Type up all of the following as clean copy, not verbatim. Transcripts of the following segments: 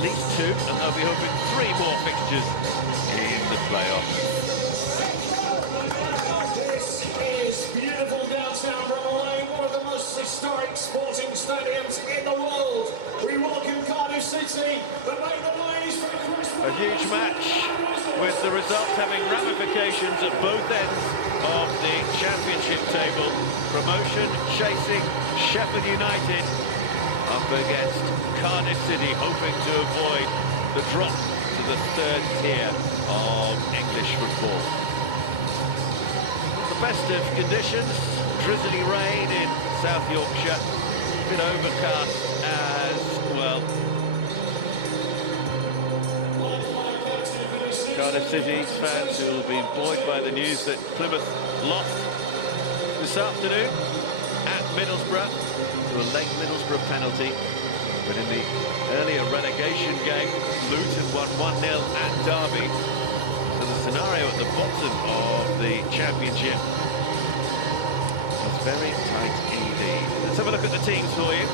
least 2, and they'll be hoping 3 more fixtures in the playoffs. This is beautiful downtown Bramall Lane, one of the most historic sporting stadiums in the world. We welcome Cardiff City, but make the ways for a huge match, with the result having ramifications at both ends of the championship table. Promotion chasing Sheffield United up against Cardiff City, hoping to avoid the drop to the 3rd tier of English football. The best of conditions, drizzly rain in South Yorkshire, a bit overcast as well. Cardiff City's fans who will be buoyed by the news that Plymouth lost this afternoon at Middlesbrough to a late Middlesbrough penalty. But in the earlier relegation game, Luton won 1-0 at Derby. So the scenario at the bottom of the championship is very tight indeed. Let's have a look at the teams for you.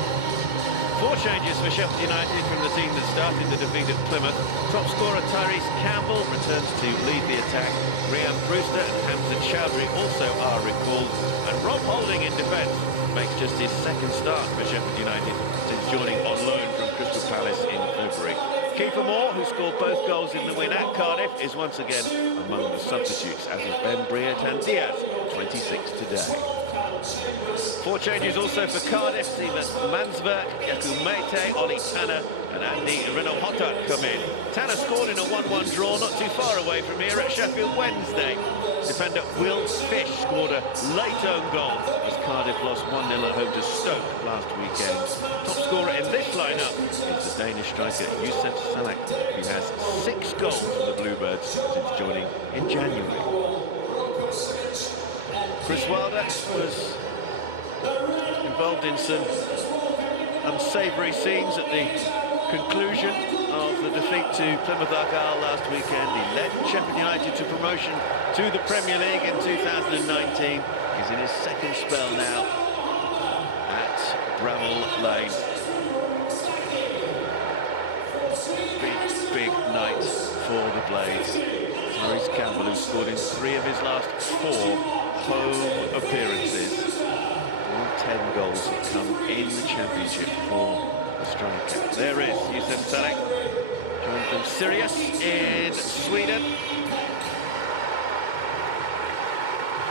4 changes for Sheffield United from the team that started the defeat at Plymouth. Top scorer Tyrese Campbell returns to lead the attack. Ryan Brewster and Hamza Chowdhury also are recalled. And Rob Holding in defence makes just his 2nd start for Sheffield United since joining on loan from Crystal Palace in February. Kiefer Moore, who scored both goals in the win at Cardiff, is once again among the substitutes, as is Ben Briatan Diaz, 26 today. 4 changes also for Cardiff. Sievert Mansberg, Yaku Meite, Ollie Tanner and Andy Renohota come in. Tanner scored in a 1-1 draw not too far away from here at Sheffield Wednesday. Defender Will Fish scored a late own goal as Cardiff lost 1-0 at home to Stoke last weekend. Top scorer in this lineup is the Danish striker Youssef Salak, who has 6 goals for the Bluebirds since joining in January. Chris Wilder was involved in some unsavoury scenes at the conclusion of the defeat to Plymouth Argyle last weekend. He led Sheffield United to promotion to the Premier League in 2019. He's in his 2nd spell now at Bramall Lane. Big night for the Blades. Tyrese Campbell, who scored in 3 of his last 4 home appearances. All 10 goals have come in the championship for the striker. There is Youssef Salak, joined from Sirius in Sweden.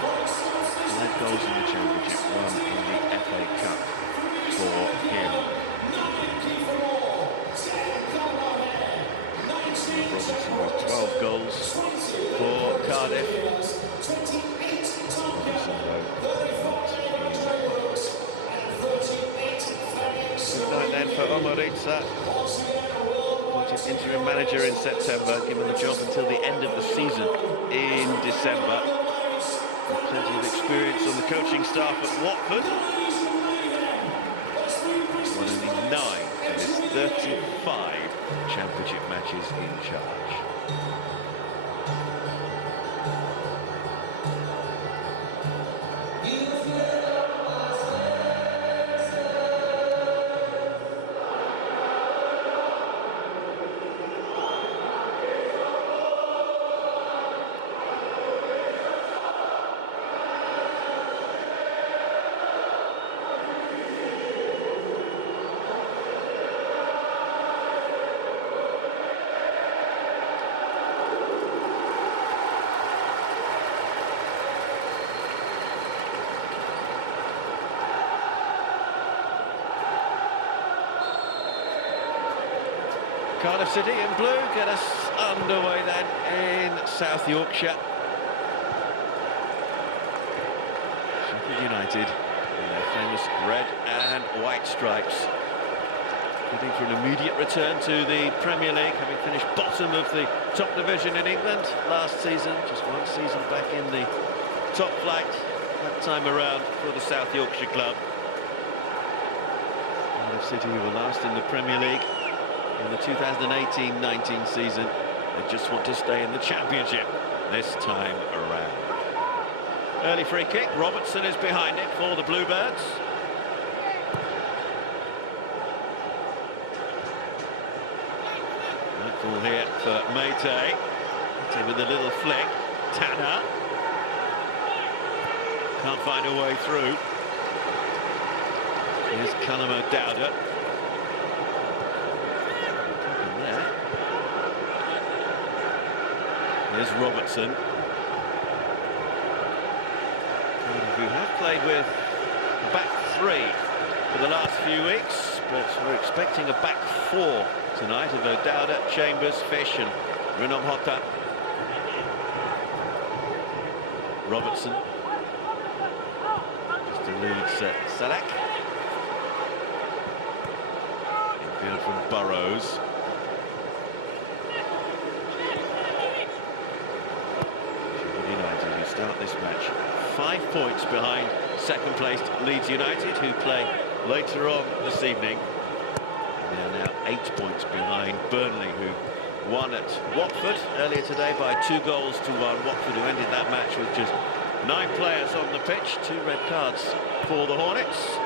5 goals in the championship, 1 in the FA Cup for him. Robinson with 12 goals for Cardiff. Good night then for Omoritsa, appointed interim manager in September, given the job until the end of the season in December. With plenty of experience on the coaching staff at Watford. He's won only 9 of his 35 championship matches in charge. Cardiff City in blue get us underway then in South Yorkshire. Sheffield United in their famous red and white stripes, heading for an immediate return to the Premier League, having finished bottom of the top division in England last season. Just 1 season back in the top flight that time around for the South Yorkshire club. Cardiff City, who were last in the Premier League in the 2018-19 season, they just want to stay in the Championship this time around. Early free kick, Robertson is behind it for the Bluebirds. Ball here for Matchday. With a little flick. Tanner. Can't find a way through. Here's Callum O'Dowda. There. Here's Robertson. Who have played with a back three for the last few weeks, but we're expecting a back four tonight of O'Dowda, Chambers, Fish and Rinom-Hota. Robertson just eludes Salak. Infield from Burrows. Sheffield United, who start this match 5 points behind second-placed Leeds United, who play later on this evening. And they are now 8 points behind Burnley, who won at Watford earlier today by 2-1. Watford, who ended that match with just 9 players on the pitch, 2 red cards for the Hornets.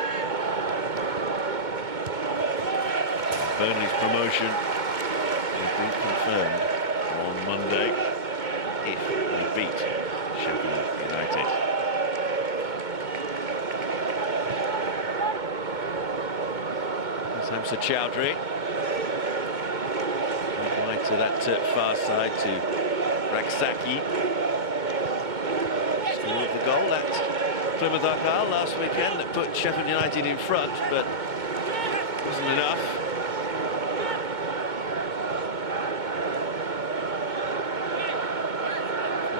Burnley's promotion will be confirmed on Monday if they beat Sheffield United. There's Hamza Chowdhury. Wide to that far side to Raksaki. Scored the goal at Plymouth Argyle last weekend that put Sheffield United in front, but wasn't enough.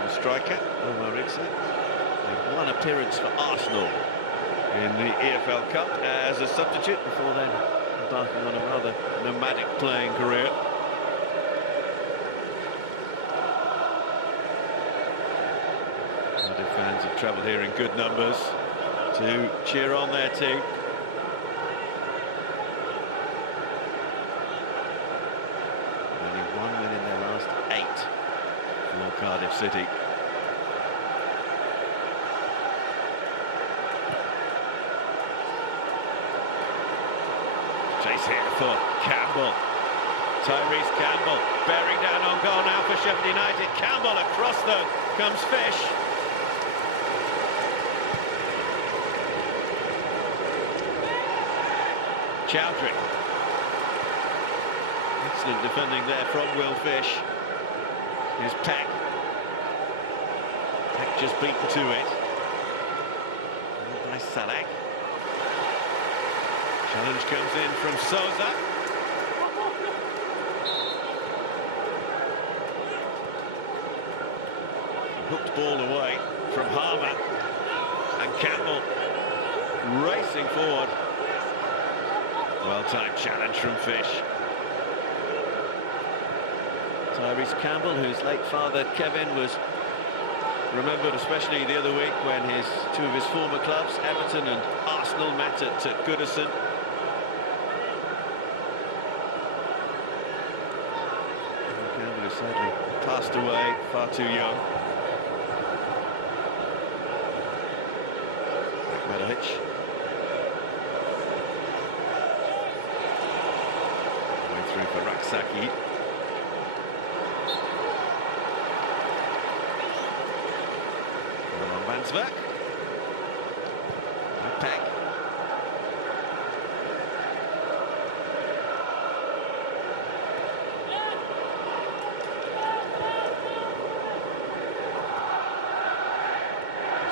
The striker, Omar Ritza, made 1 appearance for Arsenal in the EFL Cup as a substitute before then embarking on a rather nomadic playing career. Cardiff fans have travelled here in good numbers to cheer on their team. Only 1 win in their last 8 for Cardiff City. Chase here for Campbell. Tyrese Campbell bearing down on goal now for Sheffield United. Campbell across though comes Fish. Chowdhury. Excellent defending there from Will Fish. Here's Peck. Peck just beaten to it. By Salak. Challenge comes in from Souza. Hooked ball away from Harmer. And Campbell racing forward. Well-timed challenge from Fish. Tyrese Campbell, whose late father Kevin was remembered especially the other week when 2 of his former clubs, Everton and Arsenal, met at Goodison. Campbell, who sadly passed away far too young. Medovic. Way through for Raksaki. Mansberg. Peck.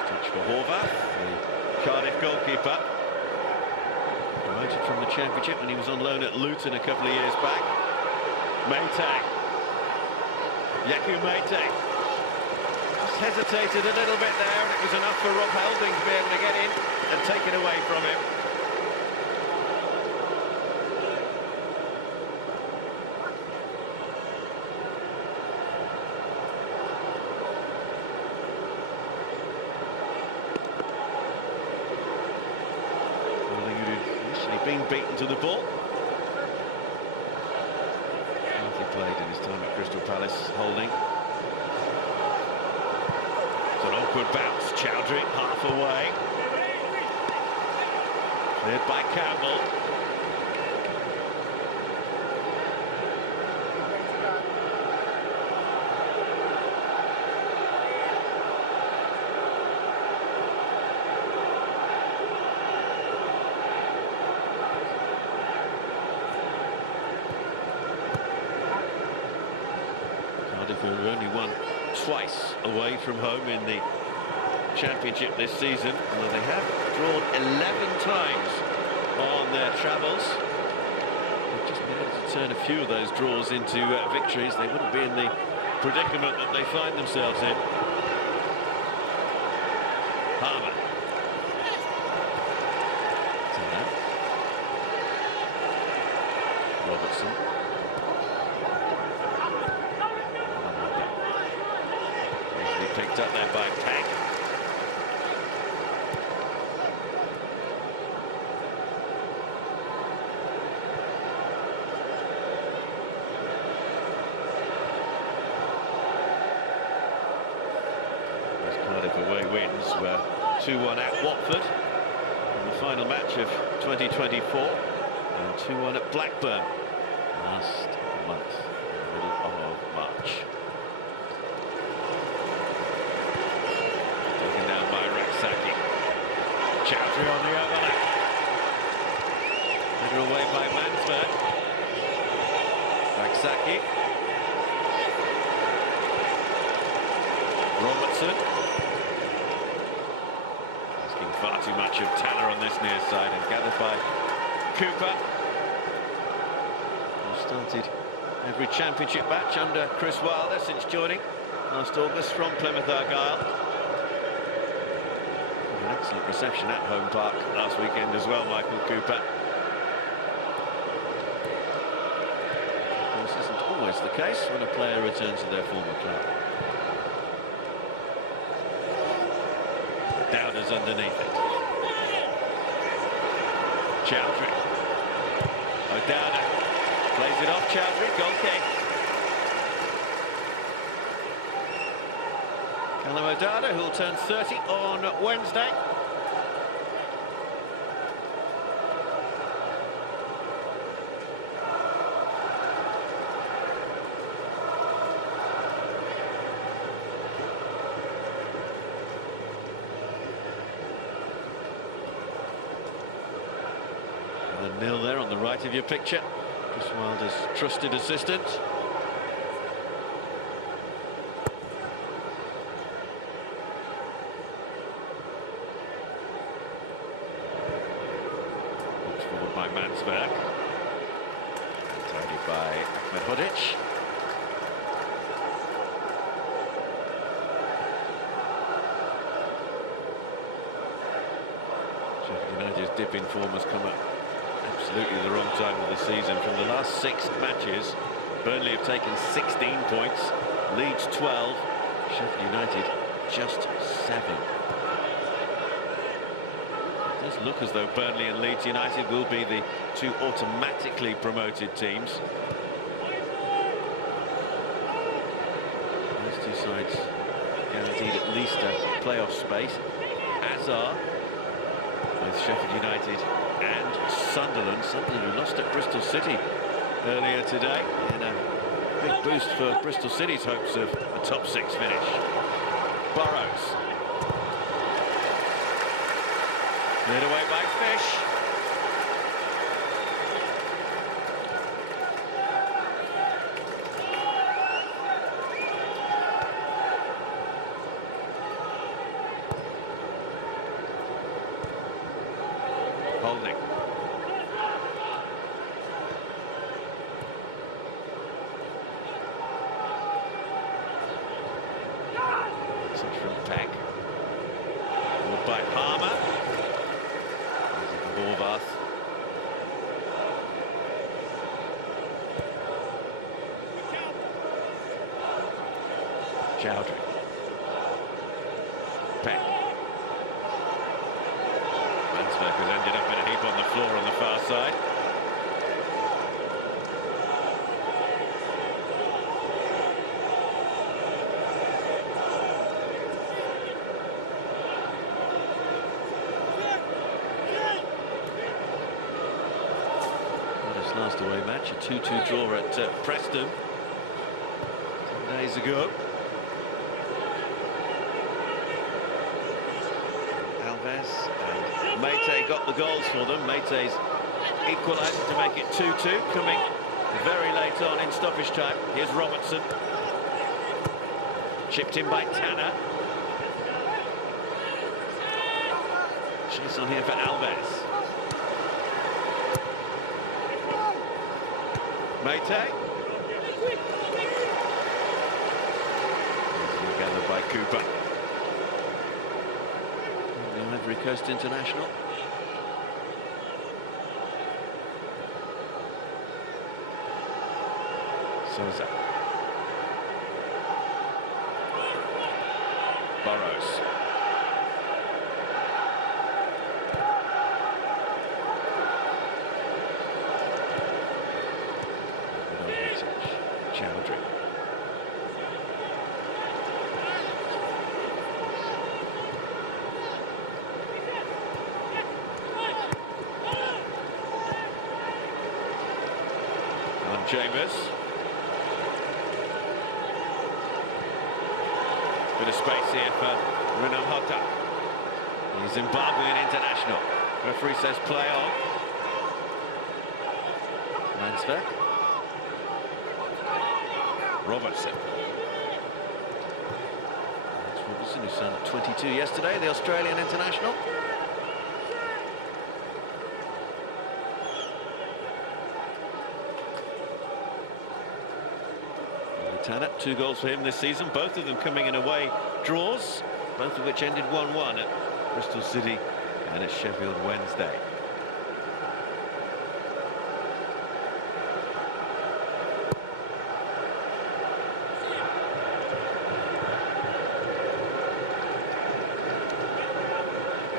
Touch for Horvath, the Cardiff goalkeeper. Promoted from the Championship when he was on loan at Luton a couple of years back. Maytag. Yaku Maytag. Hesitated a little bit there, and it was enough for Rob Holding to be able to get in and take it away from him. Holding had initially been beaten to the ball. He played in his time at Crystal Palace. Holding. An awkward bounce, Chowdhury half away. Cleared by Campbell. Cardiff have only won twice away from home in the Championship this season, although they have drawn 11 times on their travels. They've just been able to turn a few of those draws into victories. They wouldn't be in the predicament that they find themselves in. Harmer. Robertson. Easily picked up there by Peck. Cardiff away wins were 2-1 at Watford in the final match of 2024 and 2-1 at Blackburn last month, middle of March. Taken down by Raksaki. Chowdhury on the overlap. Header away by Mansberg. Raksaki. Robertson. Asking far too much of Tanner on this near side and gathered by Cooper. Who started every Championship match under Chris Wilder since joining last August from Plymouth Argyle. An excellent reception at Home Park last weekend as well, Michael Cooper. This isn't always the case when a player returns to their former club. Dowder's underneath it. Chowdhury. O'Dowda plays it off. Chowdhury, goal kick. Callum O'Dowda, who'll turn 30 on Wednesday. The nil there on the right of your picture. Chris Wilder's trusted assistant. Looks forward by Mansberg. And tidied by Ahmed Hodic. Sheffield United's dip in form has come up absolutely the wrong time of the season. From the last 6 matches, Burnley have taken 16 points, Leeds 12, Sheffield United just 7. It does look as though Burnley and Leeds United will be the 2 automatically promoted teams. Those 2 sides guaranteed at least a playoff space, as are both Sheffield United and Sunderland. Sunderland who lost at Bristol City earlier today in a big boost for Bristol City's hopes of a top 6 finish. Burrows. Cleared away by Fish. Holding. Touch from Peck. Ball by Palmer. Horvath. Chowdhury. Peck. Mansberg has ended up in a heap on the floor on the far side. This last away match, a 2-2 draw at Preston 10 days ago. Alves and Matey got the goals for them. Matey's equalising to make it 2-2, coming very late on in stoppage time. Here's Robertson. Chipped in by Tanner. Chase on here for Alves. Matchday. Gathered by Cooper. The Ivory Coast international. Souza. Burrows. Chowdhury. Chambers. Bit of space here for Renan Hota. He's Zimbabwean international. Referee says play on. Mansberg. Robertson. That's Robertson, who turned 22 yesterday, the Australian international. Tanner, 2 goals for him this season, both of them coming in away draws, both of which ended 1-1 at Bristol City and at Sheffield Wednesday.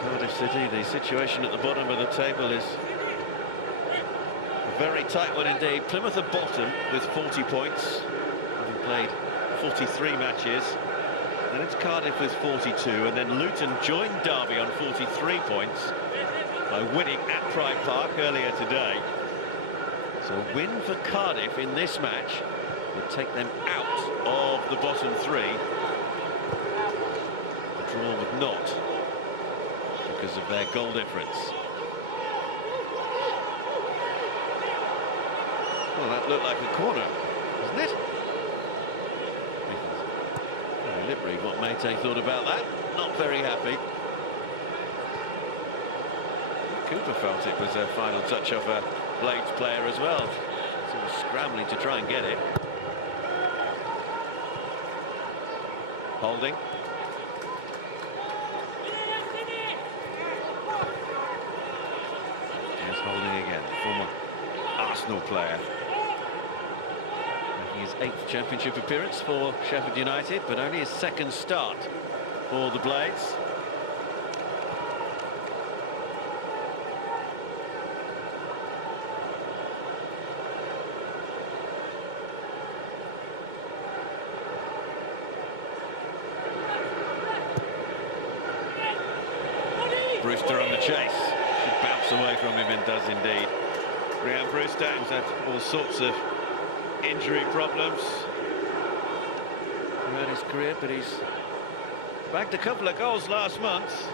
Cardiff City, the situation at the bottom of the table is a very tight one indeed. Plymouth are bottom with 40 points. Played 43 matches, then it's Cardiff with 42, and then Luton joined Derby on 43 points by winning at Pride Park earlier today. So a win for Cardiff in this match would take them out of the bottom 3. The draw would not, because of their goal difference. Well, that looked like a corner, doesn't it? Lip read what Matchday thought about that. Not very happy. Cooper felt it was a final touch of a Blades player as well. Sort of scrambling to try and get it. Holding. Here's Holding again, former Arsenal player. His 8th championship appearance for Sheffield United, but only his 2nd start for the Blades. Brewster on the chase. Should bounce away from him, and does indeed. Rhian Brewster has had all sorts of injury problems throughout his career, but he's bagged a couple of goals last month.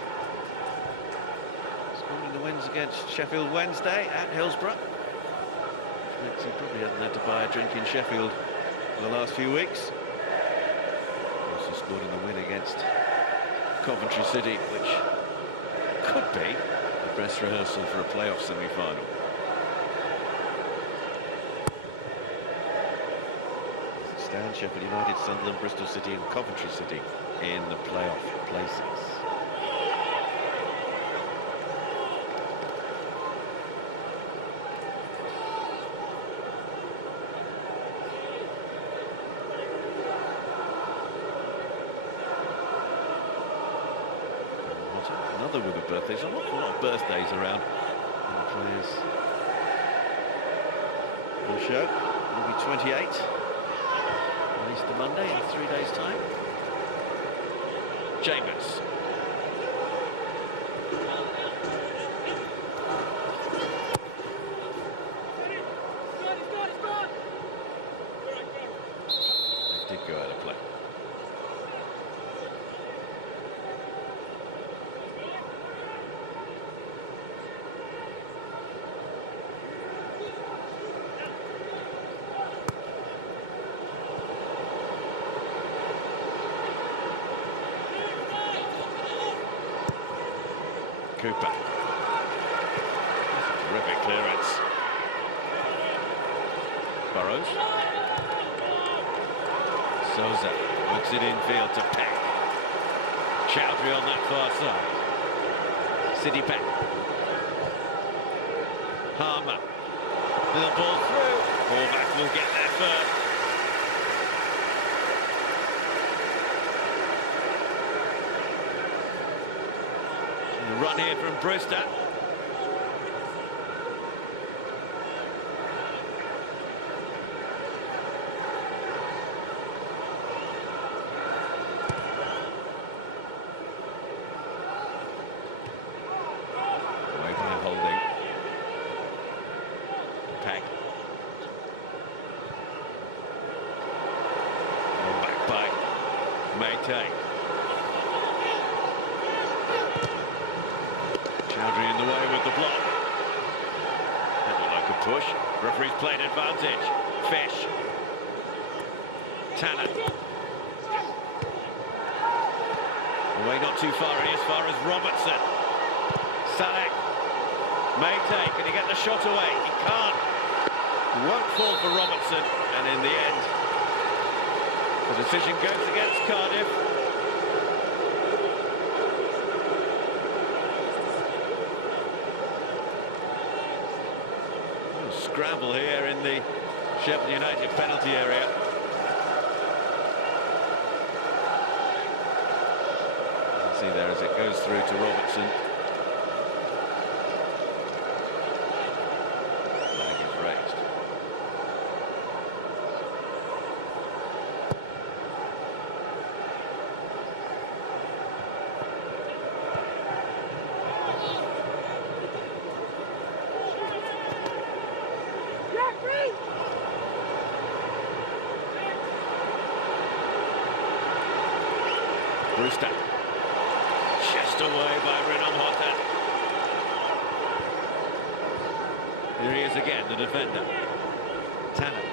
Scoring the wins against Sheffield Wednesday at Hillsborough, which means he probably hasn't had to buy a drink in Sheffield for the last few weeks. Also scored in the win against Coventry City, which could be the dress rehearsal for a playoff semi-final. Sheffield United, Sunderland, Bristol City and Coventry City in the playoff places. Another with a birthday. There's an awful lot of birthdays around in the players. The show will be 28. Easter Monday in 3 days' time. Chambers. They did go out of play. Cooper. Terrific clearance. Burrows. Souza works it infield to Peck. Chowdhury on that far side. City back. Harmer. Little ball through. Horvath will get there first. And a run here from Brewster. Holding. Peck. Well, back by Matchday. Chowdhury in the way with the block. That looked like a push. Referee's played advantage. Fish. Tanner. Away not too far, as far as Robertson. Salek. Matchday, can he get the shot away? He can't. He won't fall for Robertson, and in the end, the decision goes against Cardiff. Scramble here in the Sheffield United penalty area. You can see there as it goes through to Robertson. Brewster. Chest away by Renan Hotta. Here he is again, the defender. Tanner.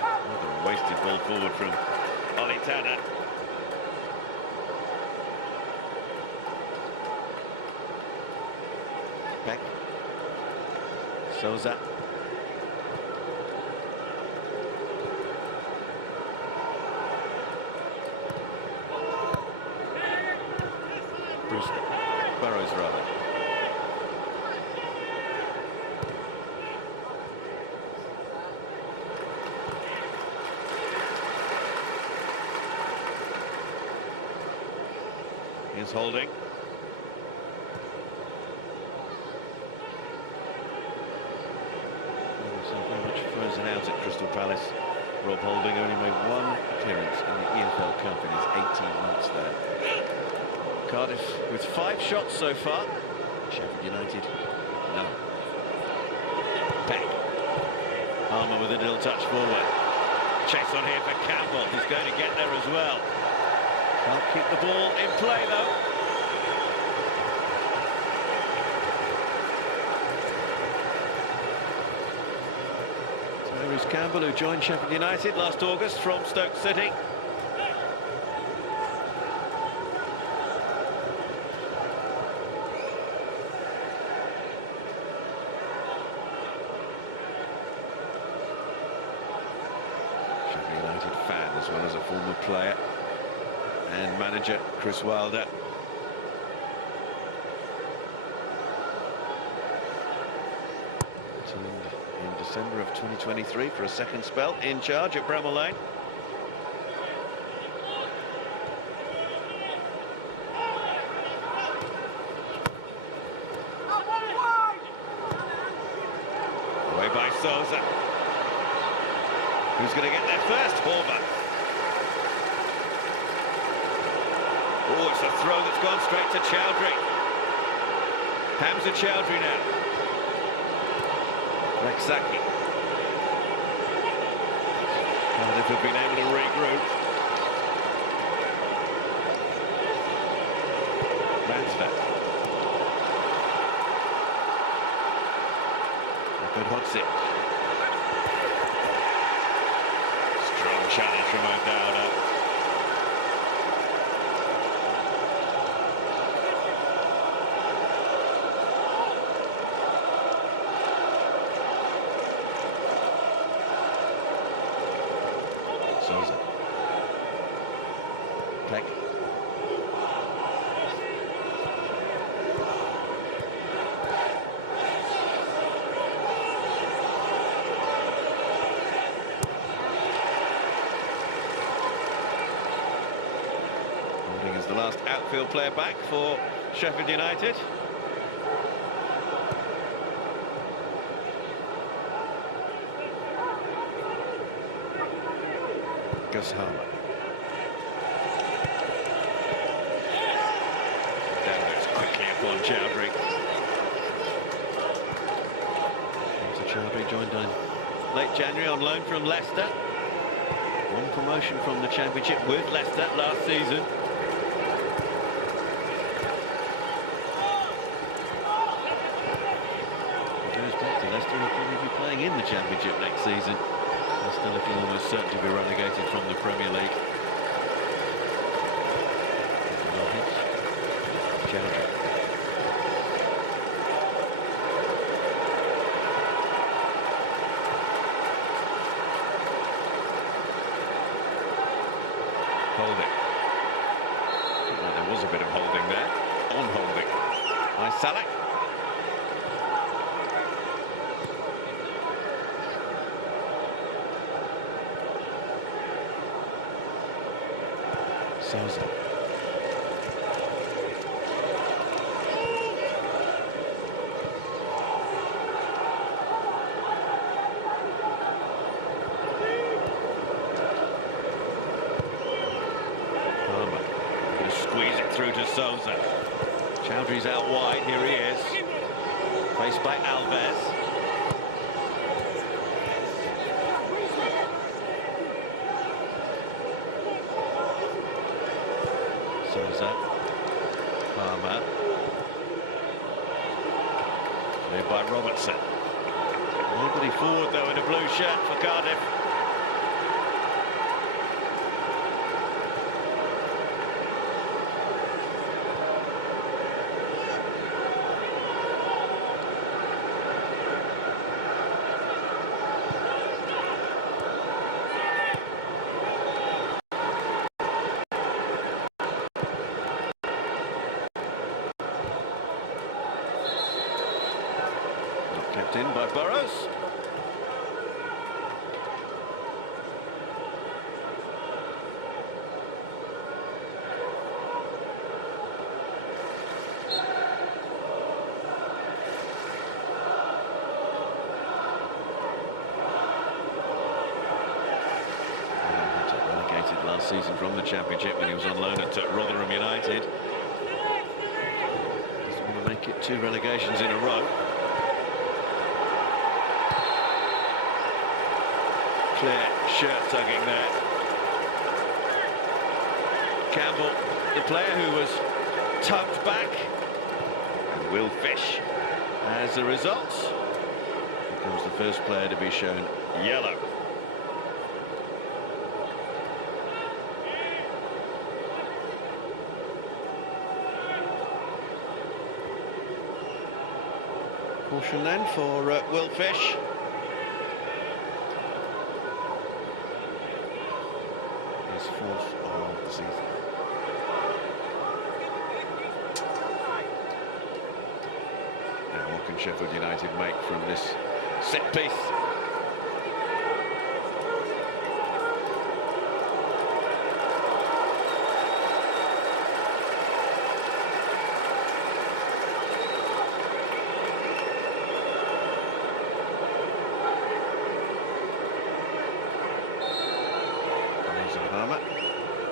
Another wasted ball forward from Ollie Tanner. Peck. Souza. Burrows rather. Here's Holding. So very much frozen out at Crystal Palace. Rob Holding only made one appearance in the EFL Cup in his 18 months there. Cardiff with 5 shots so far. Sheffield United, none. Peck. Harmer with a little touch forward. Chase on here for Campbell. He's going to get there as well. Can't keep the ball in play though. So there is Campbell, who joined Sheffield United last August from Stoke City. United fan as well as a former player and manager, Chris Wilder. In December of 2023 for a second spell in charge at Bramall Lane. Away by Souza. Who's going to get there first? Horvath. Oh, it's a throw that's gone straight to Chowdhury. Hamza Chowdhury now. Rexaki. Cardiff have been able to regroup. Matchday. Good Hodzik. Strong challenge from O'Dowda. Souza. Peck. Holding is the last outfield player back for Sheffield United. Gashama. Down goes quickly upon Chowdhury. Chowdhury joined in late January on loan from Leicester. One promotion from the Championship with Leicester last season. He goes back to Leicester, he'll probably be playing in the Championship next season. They're still looking almost certain to be relegated from the Premier League. Chowdhury. Holding. Well, there was a bit of holding there. On holding. By Salak. Souza. Going to squeeze it through to Souza. Chowdhury's out wide, here he is. Faced by Alves. Souza. Palmer. Cleared by Robertson. Nobody forward though in a blue shirt for Cardiff. Kept in by Burrows. Relegated last season from the Championship when he was on loan at Rotherham United. Doesn't want to make it 2 relegations in a row. Clear shirt tugging there. Campbell, the player who was tugged back, and will fish as a result. Becomes the first player to be shown yellow. Caution then for Will Fish. His 4th of the season. Now what can Sheffield United make from this set piece?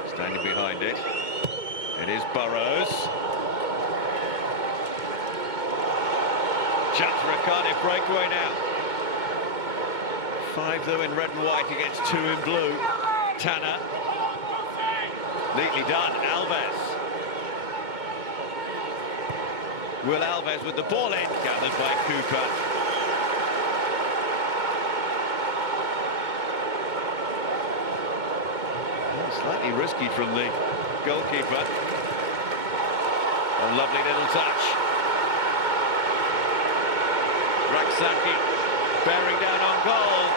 Standing behind it. It is Burrows. Chance for a Cardiff breakaway now. 5 though in red and white against 2 in blue. Tanner. Neatly done. Alves. Will Alves with the ball in. Gathered by Cooper. Slightly risky from the goalkeeper. A lovely little touch. Raksaki bearing down on goal.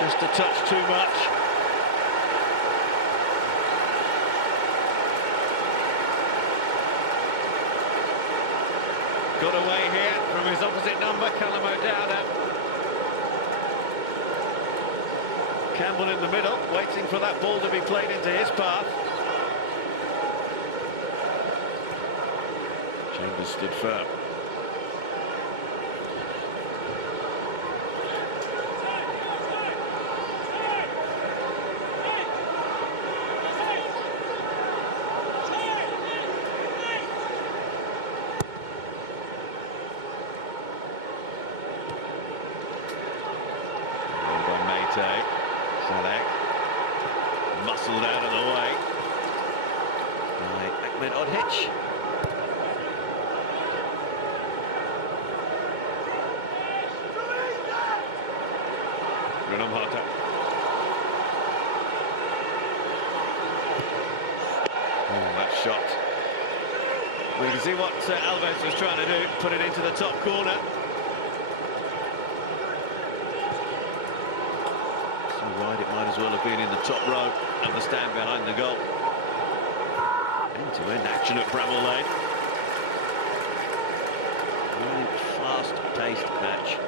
Just a touch too much. got away here from his opposite number, Callum O'Dowda. Campbell in the middle, waiting for that ball to be played into his path. Chambers stood firm. Matchday, Salek, muscled out of the way by Ahmed Odhic. Renamhata. Oh, that shot. We can see what Alves was trying to do, put it into the top corner. Wide, it might as well have been in the top row of the stand behind the goal. End-to-end action at Bramall Lane. Really fast-paced match.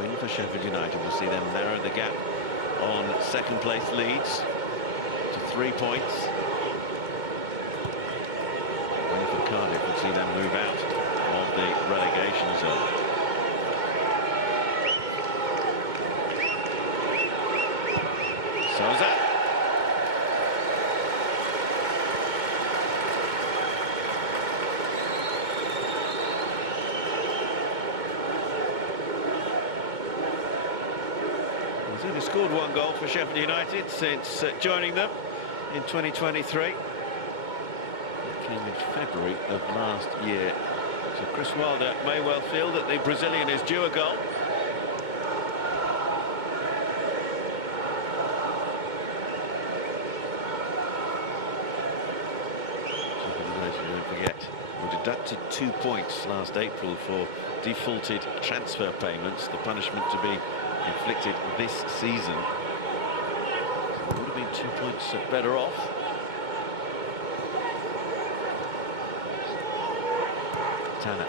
Win for Sheffield United will see them narrow the gap on second-place Leeds to 3 points. Win for Cardiff will see them move out of the relegation zone. Souza. He's only scored one goal for Sheffield United since joining them in 2023. It came in February of last year. So Chris Wilder may well feel that the Brazilian is due a goal. Sheffield United, don't forget, were deducted 2 points last April for defaulted transfer payments, the punishment to be inflicted this season. So it would have been 2 points better off. Tanner.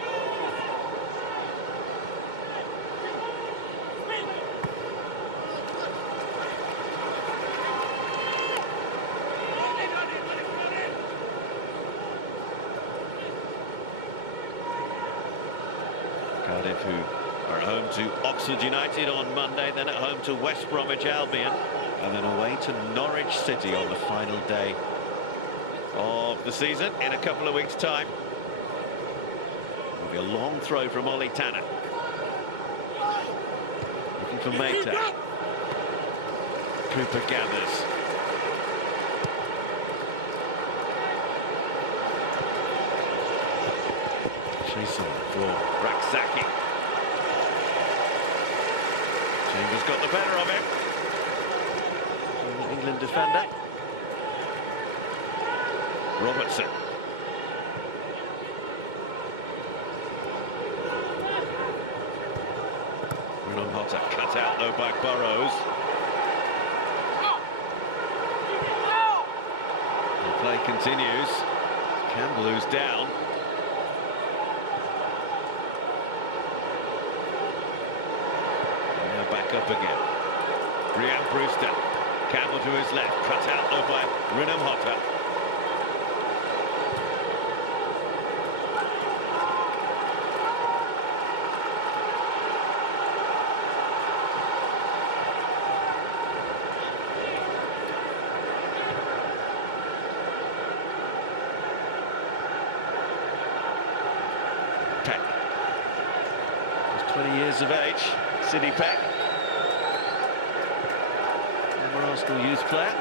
Cardiff, who are at home to Oxford United on Monday, then at home to West Bromwich Albion, and then away to Norwich City on the final day of the season in a couple of weeks' time. It'll be a long throw from Ollie Tanner. Looking for Maytag. Cooper gathers. Chasing for Raksaki. Chambers got the better of him. The England defender. Robertson. Renamhata cut out though by Burrows. The play continues. Campbell, who's down. Back up again. Brian Brewster. Campbell to his left. Cut out though by Renamhata. Peck. Just 20 years of age. Sidney Peck. Arsenal youth player.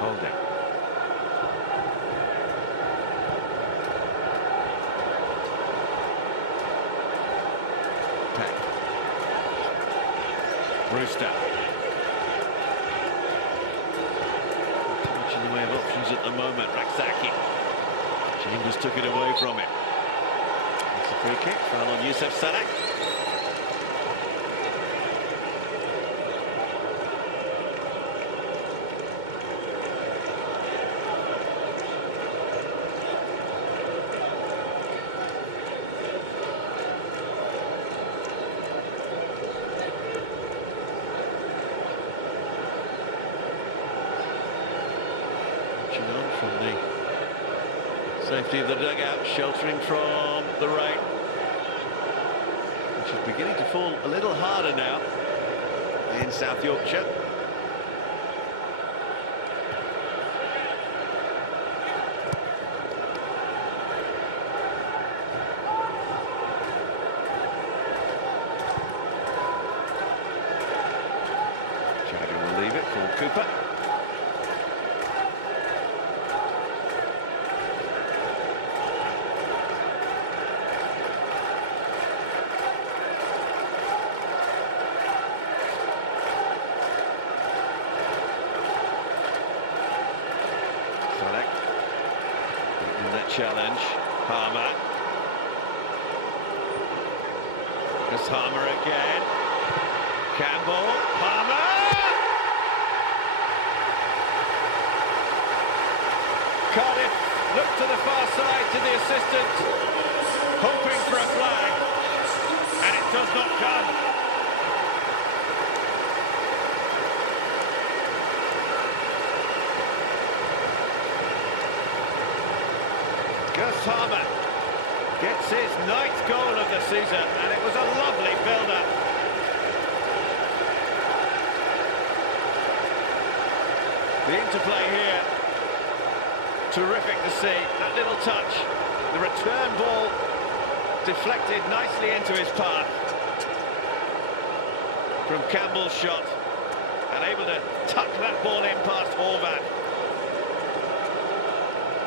Holding. Peck. Brewster. Not much in the way of options at the moment. Raksaki. Chambers took it away from him. It's a free kick. Foul on Yusuf Sadak. On from the safety of the dugout, sheltering from the rain, which is beginning to fall a little harder now in South Yorkshire. Jagger will leave it for Cooper. Challenge, Harmer. It's Harmer again. Campbell, Harmer! Cardiff look to the far side to the assistant, hoping for a flag, and it does not come. Harmer gets his 9th goal of the season, and it was a lovely build-up. The interplay here, terrific to see. That little touch, the return ball deflected nicely into his path from Campbell's shot, and able to tuck that ball in past Horvath.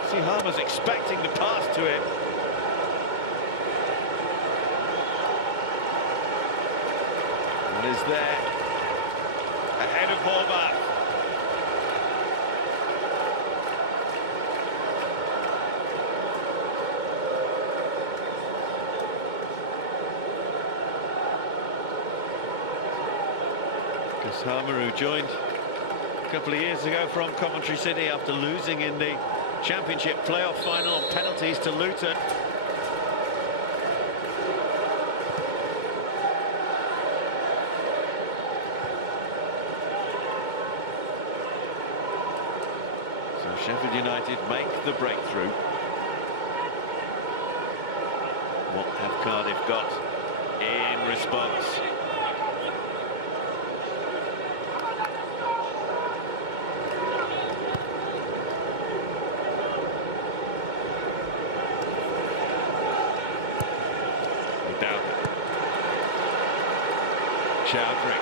See, Harmer's expecting the pass to him. What is there? Ahead of Horvath. Gus Harmer, who joined a couple of years ago from Coventry City after losing in the Championship playoff final on penalties to Luton. So Sheffield United make the breakthrough. What have Cardiff got in response? Chowdhury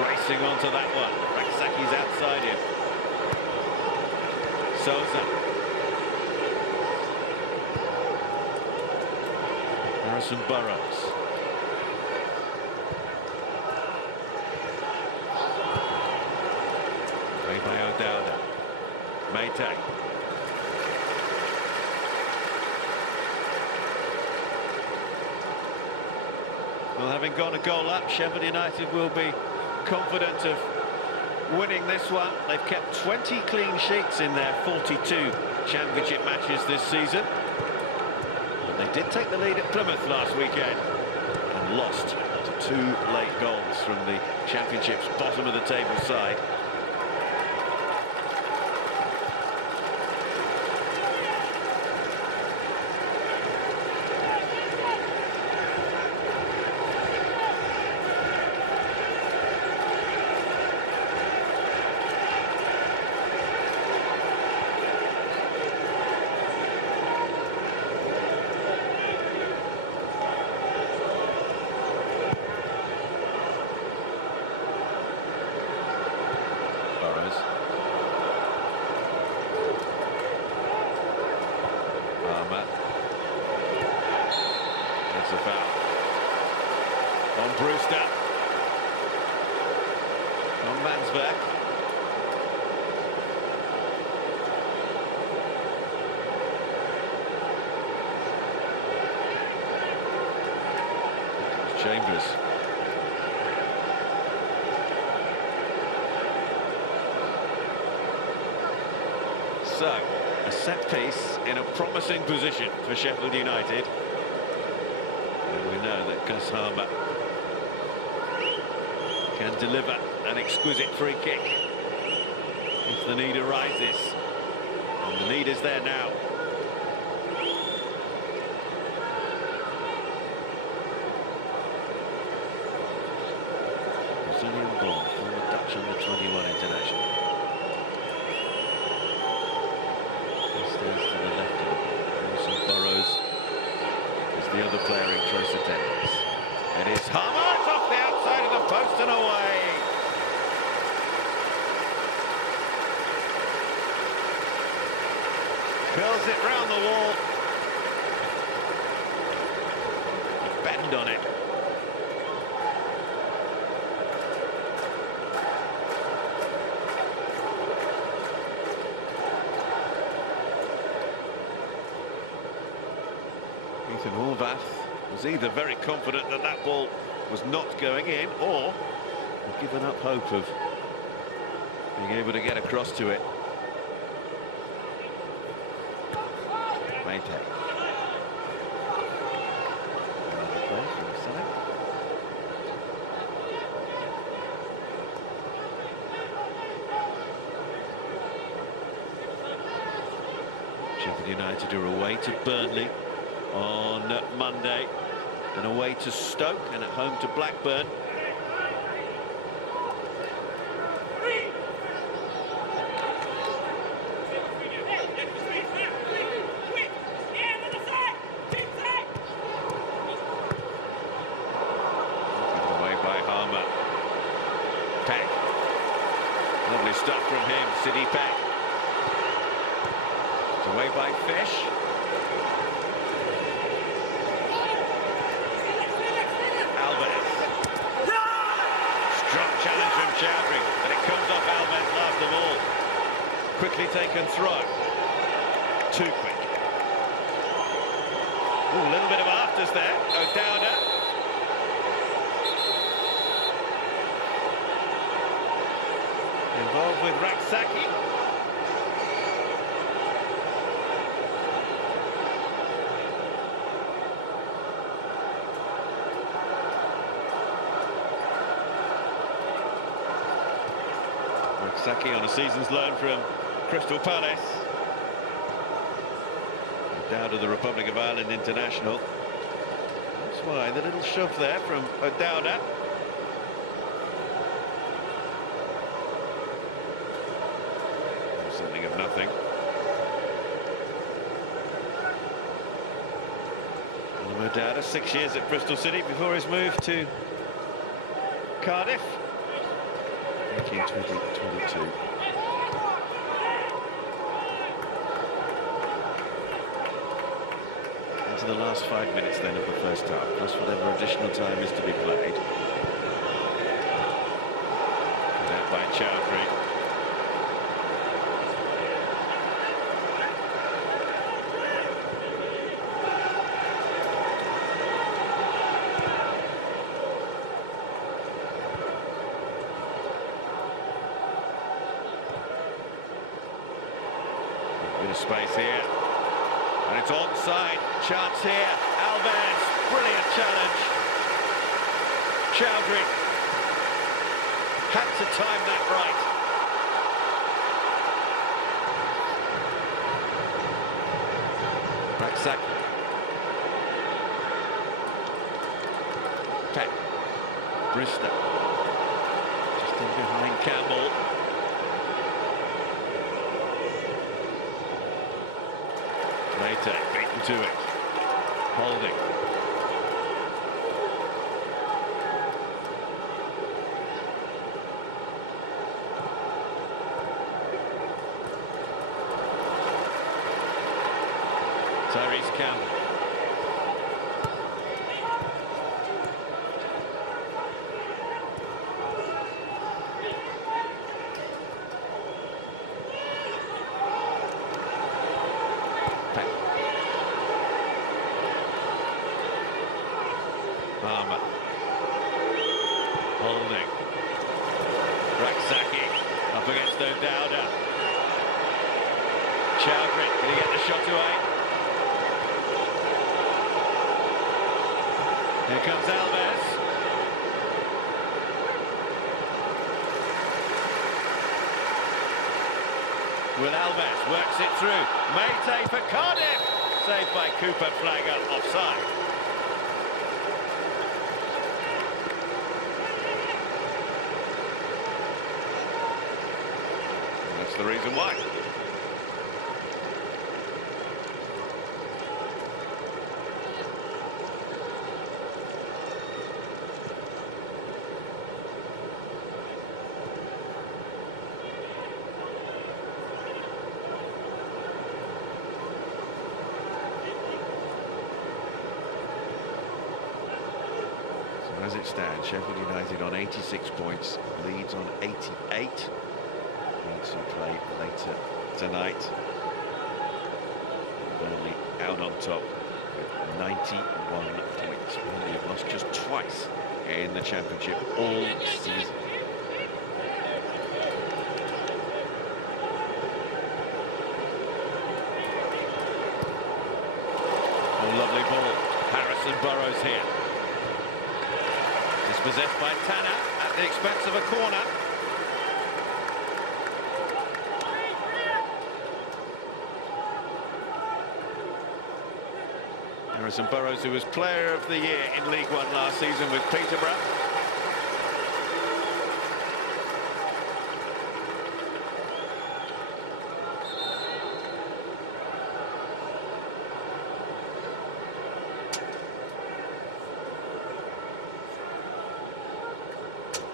racing onto that one. Raksaki's outside him. Souza. Harrison Burrows. Played by O'Dowda. Maytag. Well, having gone a goal up, Sheffield United will be confident of winning this one. They've kept 20 clean sheets in their 42 championship matches this season. But they did take the lead at Plymouth last weekend and lost to 2 late goals from the championship's bottom of the table side. That's a foul on Brewster. man's work. Chambers. So, a set piece in a promising position for Sheffield United. And we know that Gus Harmer can deliver an exquisite free kick if the need arises. And the need is there now. Brazilian ball, former Dutch under-21 international. Stays to the left of the ball. Also Burrows is the other player in close attendance. It is Harmer, it's off the outside of the post and away. Curls it round the wall. Bend on it. Ethan Horvath was either very confident that that ball was not going in, or had given up hope of being able to get across to it. Matchday. Sheffield United are away to Burnley on Monday, and away to Stoke, and at home to Blackburn. Given away by Harmer. Peck. Lovely stuff from him, Sidney Peck. It's away by Fish. Challenge from Chowdhury, and it comes off Alves last of all. Quickly taken throw. Too quick. Ooh, a little bit of afters there. O'Dowda. Involved with Raksaki. Saki on a season's loan from Crystal Palace. Down to the Republic of Ireland international. That's why the little shove there from O'Dowda. Something of nothing. And O'Dowda, 6 years at Bristol City before his move to Cardiff. 1922. Into the last 5 minutes then of the first half, plus whatever additional time is to be played. And out by Chowdhury. Bit of space here, and it's onside. Chance here. Alves, brilliant challenge. Chowdhury had to time that right. Raksaki. Peck. Bristow. Just in behind Campbell. Matchday beaten to it. Holding. Tyrese Campbell. Harmer. Holding. Raksaki up against O'Dowda. Chowdhury, can he get the shot away? Here comes Alves. Will Alves works it through. Matchday for Cardiff. Saved by Cooper, flag up, offside. And that's the reason why. As it stands, Sheffield United on 86 points, Leeds on 88. Leeds who play later tonight. Burnley out on top with 91 points. Burnley have lost just twice in the Championship all season. Oh, lovely ball. Harrison Burrows here. Dispossessed by Tanner at the expense of a corner. Harrison Burrows, who was Player of the Year in League One last season with Peterborough.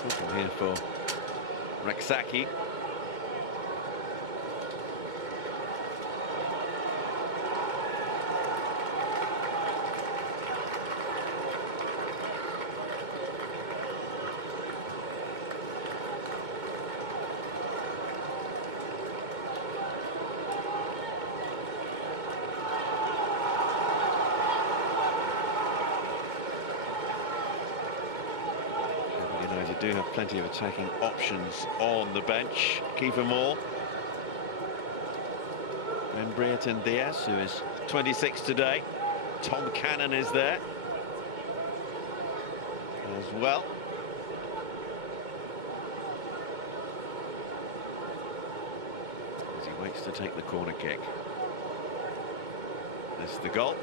From here for Raksaki. United do have plenty of attacking options on the bench. Kiefer Moore. And Brereton Diaz, who is 26 today. Tom Cannon is there as well. As he waits to take the corner kick. This is the goal.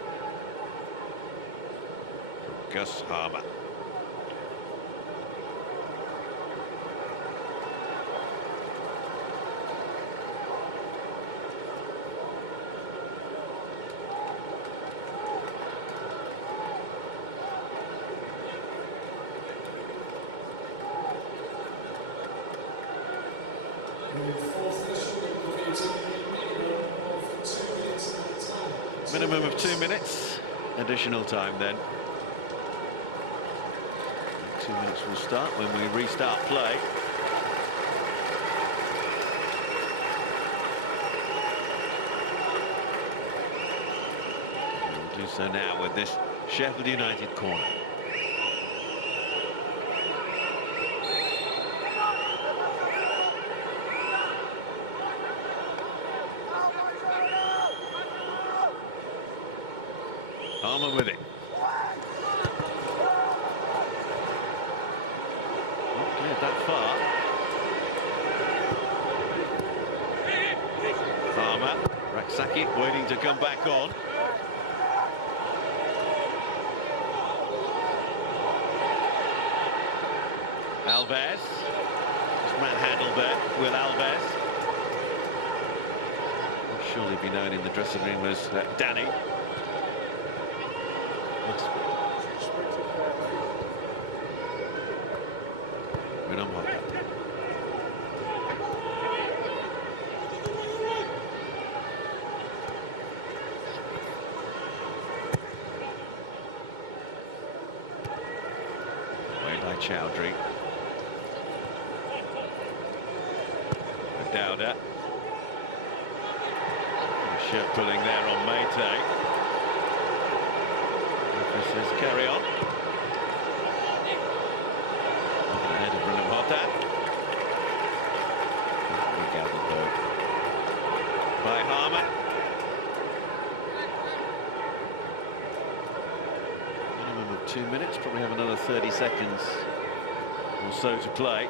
From Gus Harmer. Minimum of 2 minutes, additional time then. 2 minutes will start when we restart play. We'll do so now with this Sheffield United corner. Harmer with it. Not cleared that far. Harmer, Raksaki waiting to come back on. Alves. Just manhandled there, Will Alves. Will surely be known in the dressing room as Danny. Way by Chowdhury. O'Dowda. Shirt pulling there on Matchday. Says carry on. Well done. Gathered though by Harmer. Minimum of 2 minutes, probably have another 30 seconds or so to play.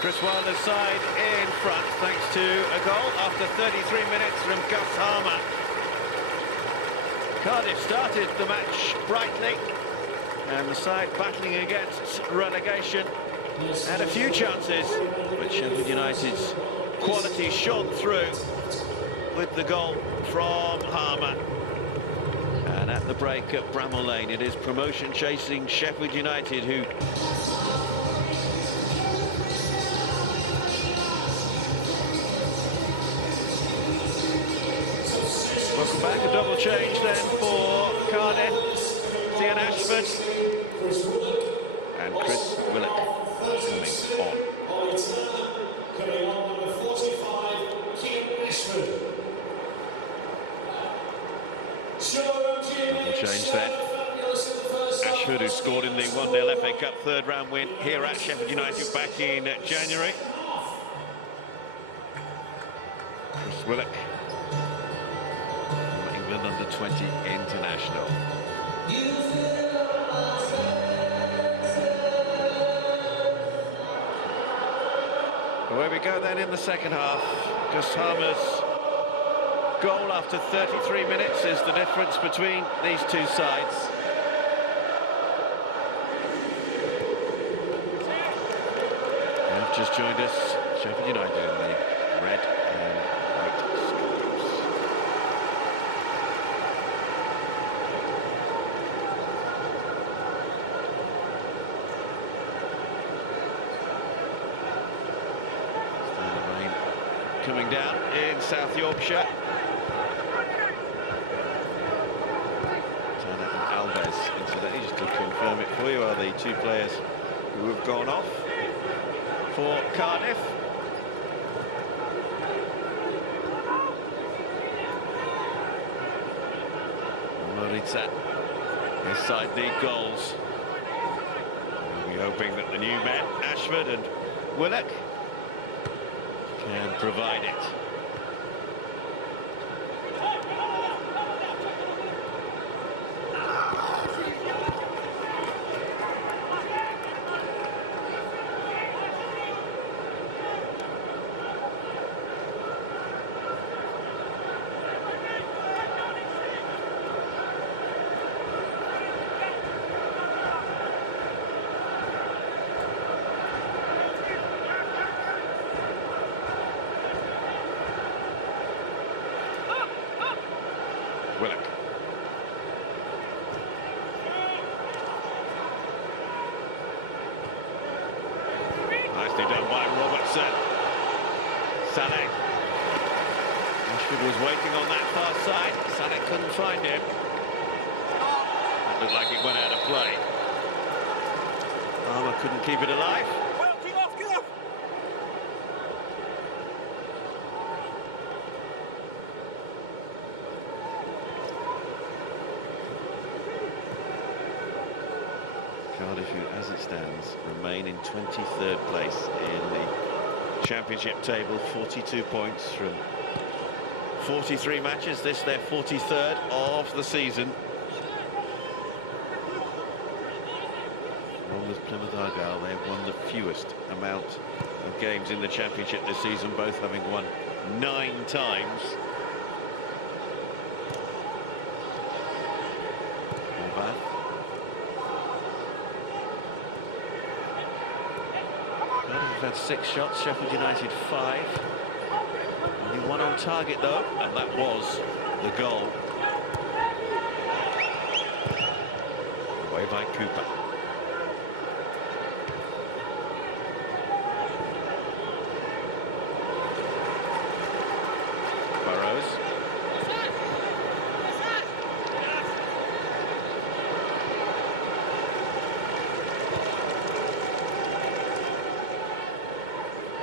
Chris Wilder's side in front thanks to a goal after 33 minutes from Gus Harmer. Cardiff started the match brightly and the side battling against relegation. Had a few chances, but Sheffield United's quality shone through with the goal from Harmer. And at the break at Bramall Lane, it is promotion chasing Sheffield United who welcome back, a double change then for Cardiff. Ian Ashford and Chris Willock coming on. Coming on, number 45, Ian Ashford. Double change then. Ashford, who scored in the 1-0 FA Cup third round win here at Sheffield United back in January. Chris Willock, under 20 international. Away we go then in the second half. Gus Harmer's goal after 33 minutes is the difference between these two sides. You've just joined us, Sheffield United in the red and white stripes. Coming down in South Yorkshire. Turner and Alves, incidentally, just to confirm it for you, are the two players who have gone off for Cardiff. Moritza inside the goals. We'll be hoping that the new men, Ashford and Willock, can provide it. Willock. Nicely done by Robertson. Sanek. Ashford was waiting on that far side. Sanek couldn't find him. That looked like it went out of play. Harmer couldn't keep it alive. Cardiff, who, as it stands, remain in 23rd place in the Championship table, 42 points from 43 matches. This their 43rd of the season. Along with Plymouth Argyle, they have won the fewest amount of games in the Championship this season, both having won 9 times. Bad. Cardiff have had 6 shots, Sheffield United 5. Only 1 on target though, and that was the goal. Away by Cooper.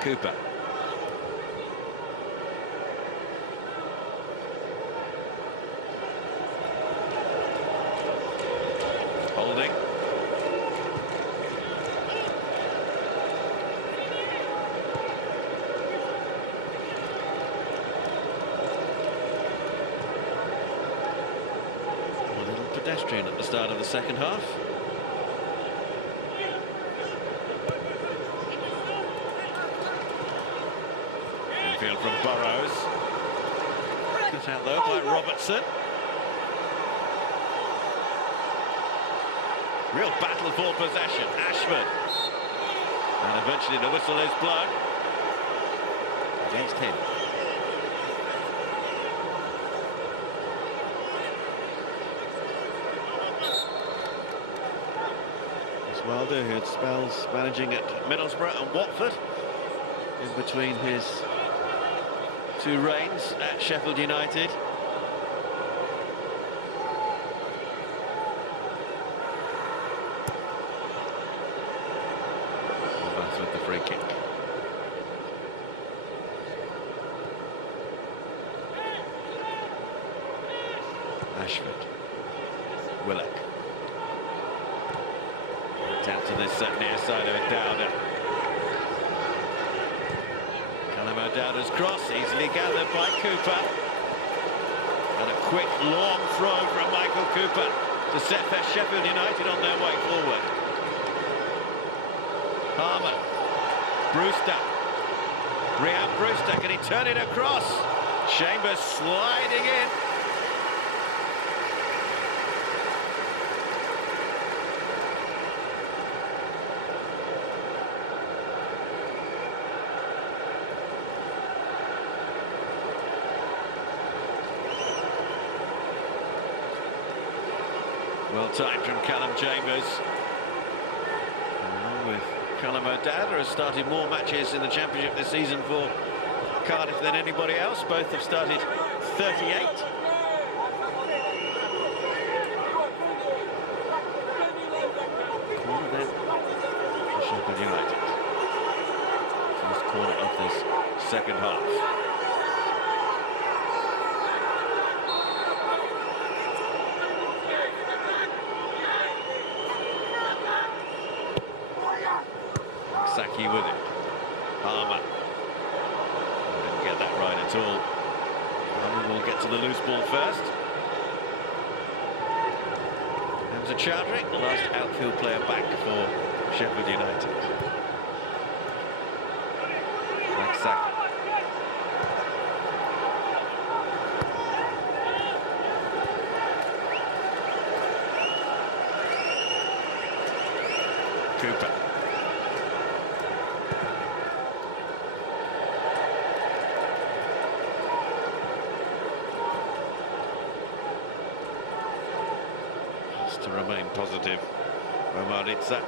Cooper. Holding. A little pedestrian at the start of the second half. Infield from Burrows. Cut out though by Robertson. Real battle for possession. Ashford. And eventually the whistle is blown against him. Wilder, who had spells managing at Middlesbrough and Watford in between his two reigns at Sheffield United. That's with the free kick. Ashford. Willock. Out to this near side of Dowda. Callum O'Dowda's cross, easily gathered by Cooper. And a quick, long throw from Michael Cooper to set Sheffield United on their way forward. Palmer. Brewster. Rhian Brewster, can he turn it across? Chambers sliding in. Well timed from Callum Chambers. Along with Callum O'Dowda has started more matches in the Championship this season for Cardiff than anybody else. Both have started 38. Corner then for Sheffield United. First corner of this second half. Saki with it. Palmer. Didn't get that right at all. Palmer will get to the loose ball first. Hamza Chowdhury, the last outfield player back for Sheffield United. Back Saki. Cooper. To remain positive, Omar Itza.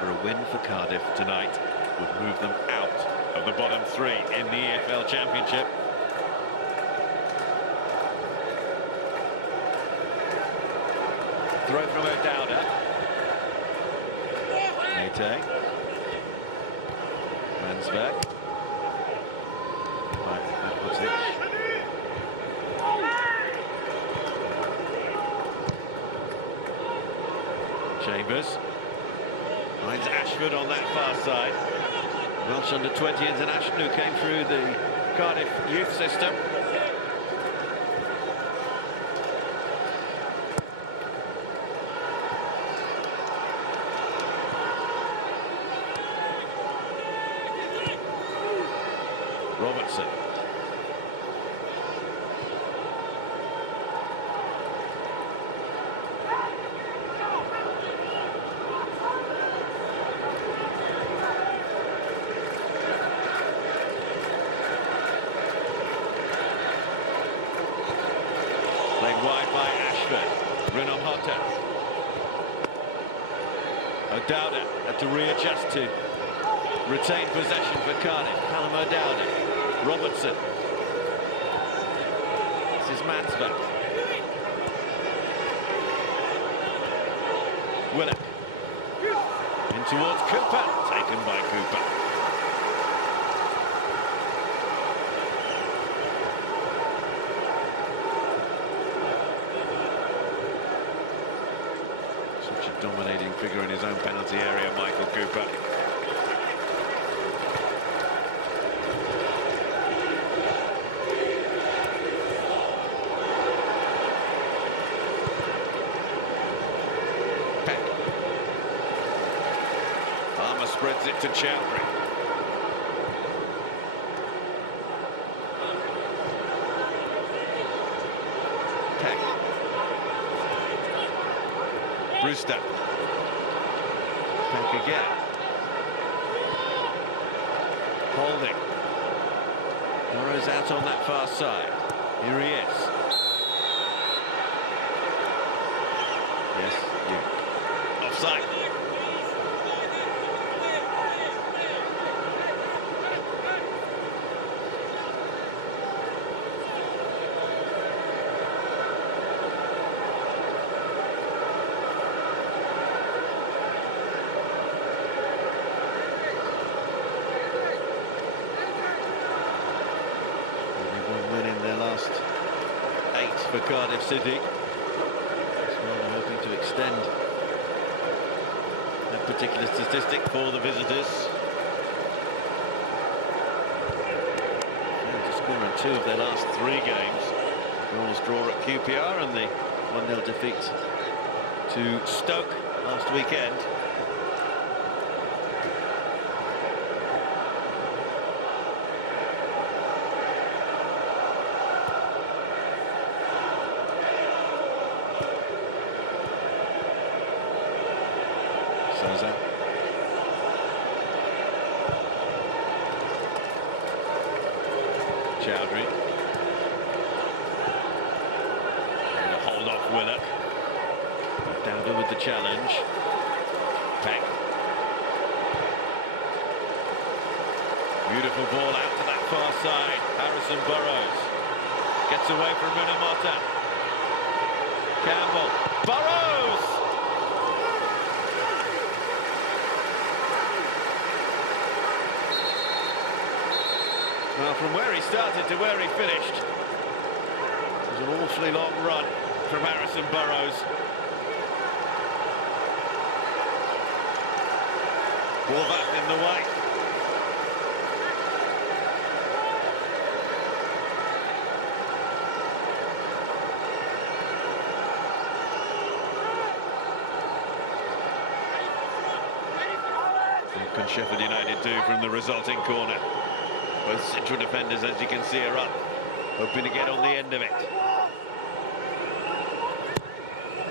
Remember, a win for Cardiff tonight would move them out of the bottom three in the EFL Championship. Throw from O'Dowda. Mate. Mansberg. Chambers finds Ashford on that far side. Welsh under-20 international who came through the Cardiff youth system. Robertson. Played wide by Ashford. Renan Hotter. O'Dowda had to readjust to retain possession for Cardiff. Callum O'Dowda. Robertson. This is Mansberg. Willock. In towards Cooper, taken by Cooper. Such a dominating figure in his own penalty area, Michael Cooper. Spreads it to Chowdhury. Peck. Brewster. Peck again. Holding. Burrows out on that far side. Here he is. Yes, you. Offside. For Cardiff City. Well, hoping to extend that particular statistic for the visitors. To score in 2 of their last 3 games. Goals draw at QPR and the 1-0 defeat to Stoke last weekend. Souza. Chowdhury. Going to hold off Willock. Dowder with the challenge. Peck. Beautiful ball out to that far side. Harrison Burrows gets away from Minamata. Campbell. Burrows! Well, from where he started to where he finished, it was an awfully long run from Harrison Burrows. Ball back in the way. What can Sheffield United do from the resulting corner? Both central defenders, as you can see, are up, hoping to get on the end of it.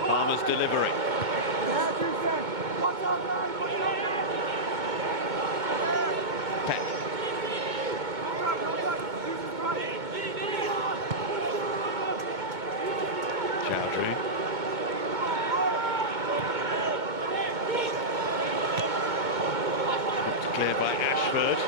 Palmer's delivery. Peck. Chowdhury. Cleared by Ashford.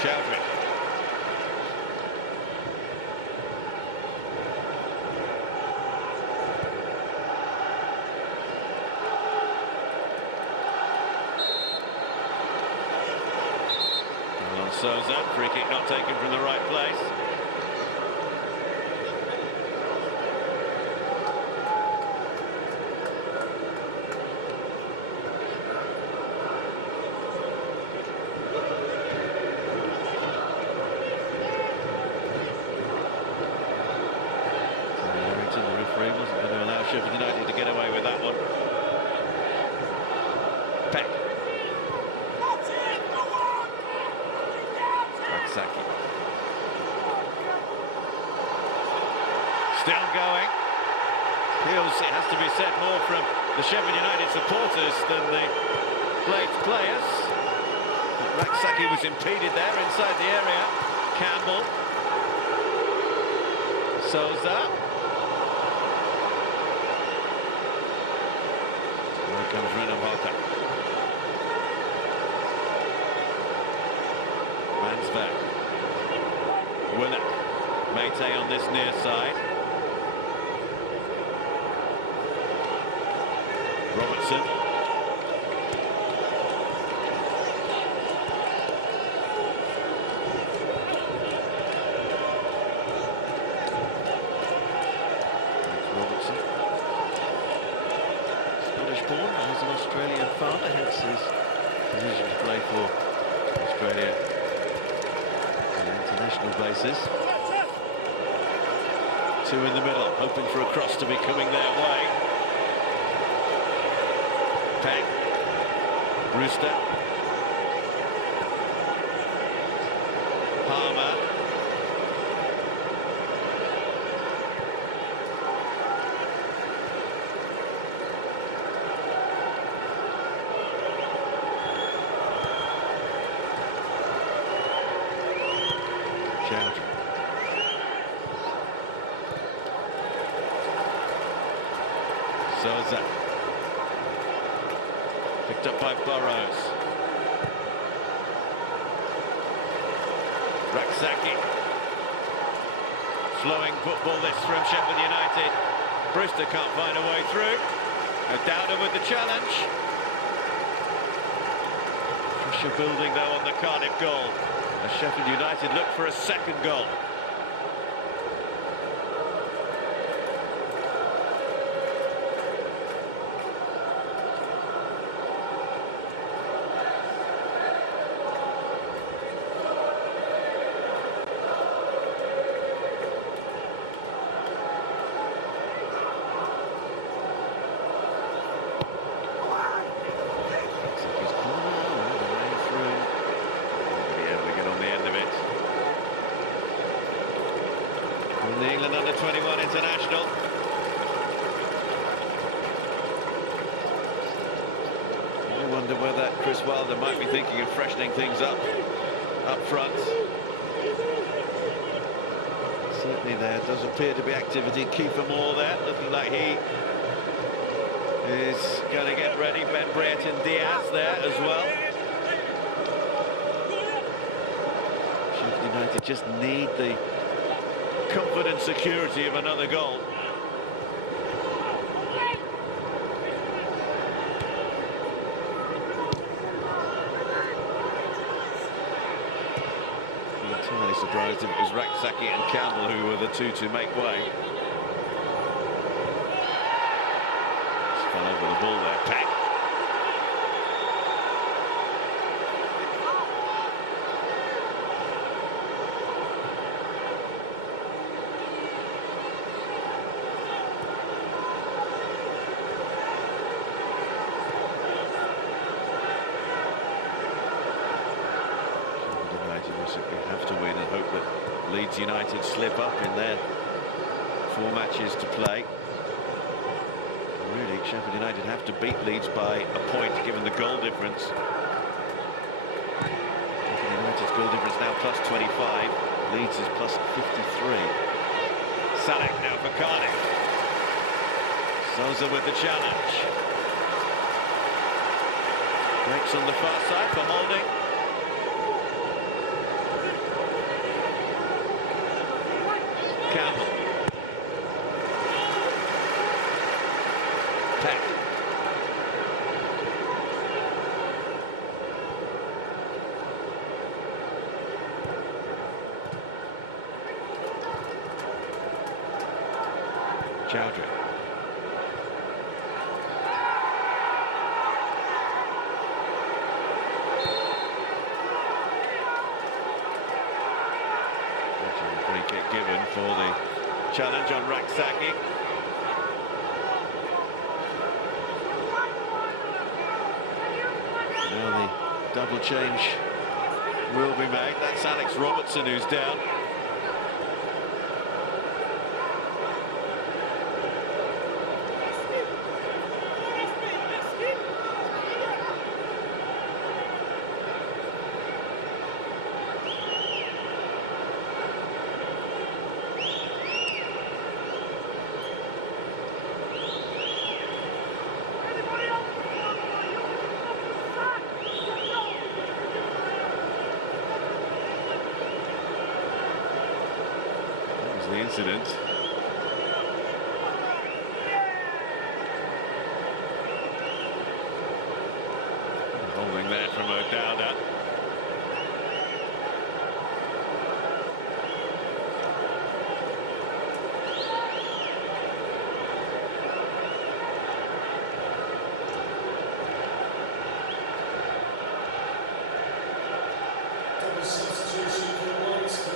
Chowdhury. On Souza, free kick not taken from the right place. The referee wasn't going to allow Sheffield United to get away with that one. Peck. Saki. Still going. Feels it has to be said more from the Sheffield United supporters than the Blades players. Raksaki was impeded there inside the area. Campbell. Souza. Here comes Minamata. back. Winner. Mate on this near side. Robertson. Robertson. Scottish born, but has an Australian father, hence his decision to play for Australia on an international basis. Two in the middle, hoping for a cross to be coming their way. Peck. Brewster. Palmer. Chowdhury. Souza. Picked up by Burrows. Raksaki. Flowing football this from Sheffield United. Brewster can't find a way through. Downer with the challenge. Pressure building though on the Cardiff goal, as Sheffield United look for a second goal. The England under-21 international. I wonder whether Chris Wilder might be thinking of freshening things up front. Certainly there does appear to be activity. Kiefer Moore there, looking like he is going to get ready. Ben Bryant and Diaz there as well. Sheffield United just need the comfort and security of another goal. I'm entirely surprised if it was Raksaki and Campbell who were the two to make way. Just fell over the ball there. Pack. Simply have to win and hope that Leeds United slip up in their 4 matches to play. Really, Sheffield United have to beat Leeds by a point given the goal difference. Sheffield United's goal difference now plus 25, Leeds is plus 53. Salek now for Cardiff. Souza with the challenge. Breaks on the far side for Holding. Campbell. Peck. Chowdhury. Free kick given for the challenge on Raksaki. Now the double change will be made. That's Alex Robertson who's down. the incident. Holding there from O'Dowda.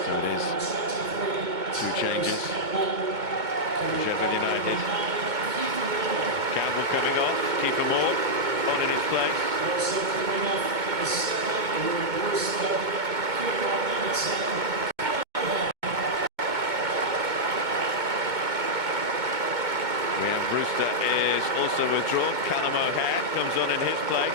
So it is 2 changes for Sheffield United. Campbell coming off, keeper Moore on in his place. Ryan Brewster is also withdrawn. Callum O'Hare comes on in his place.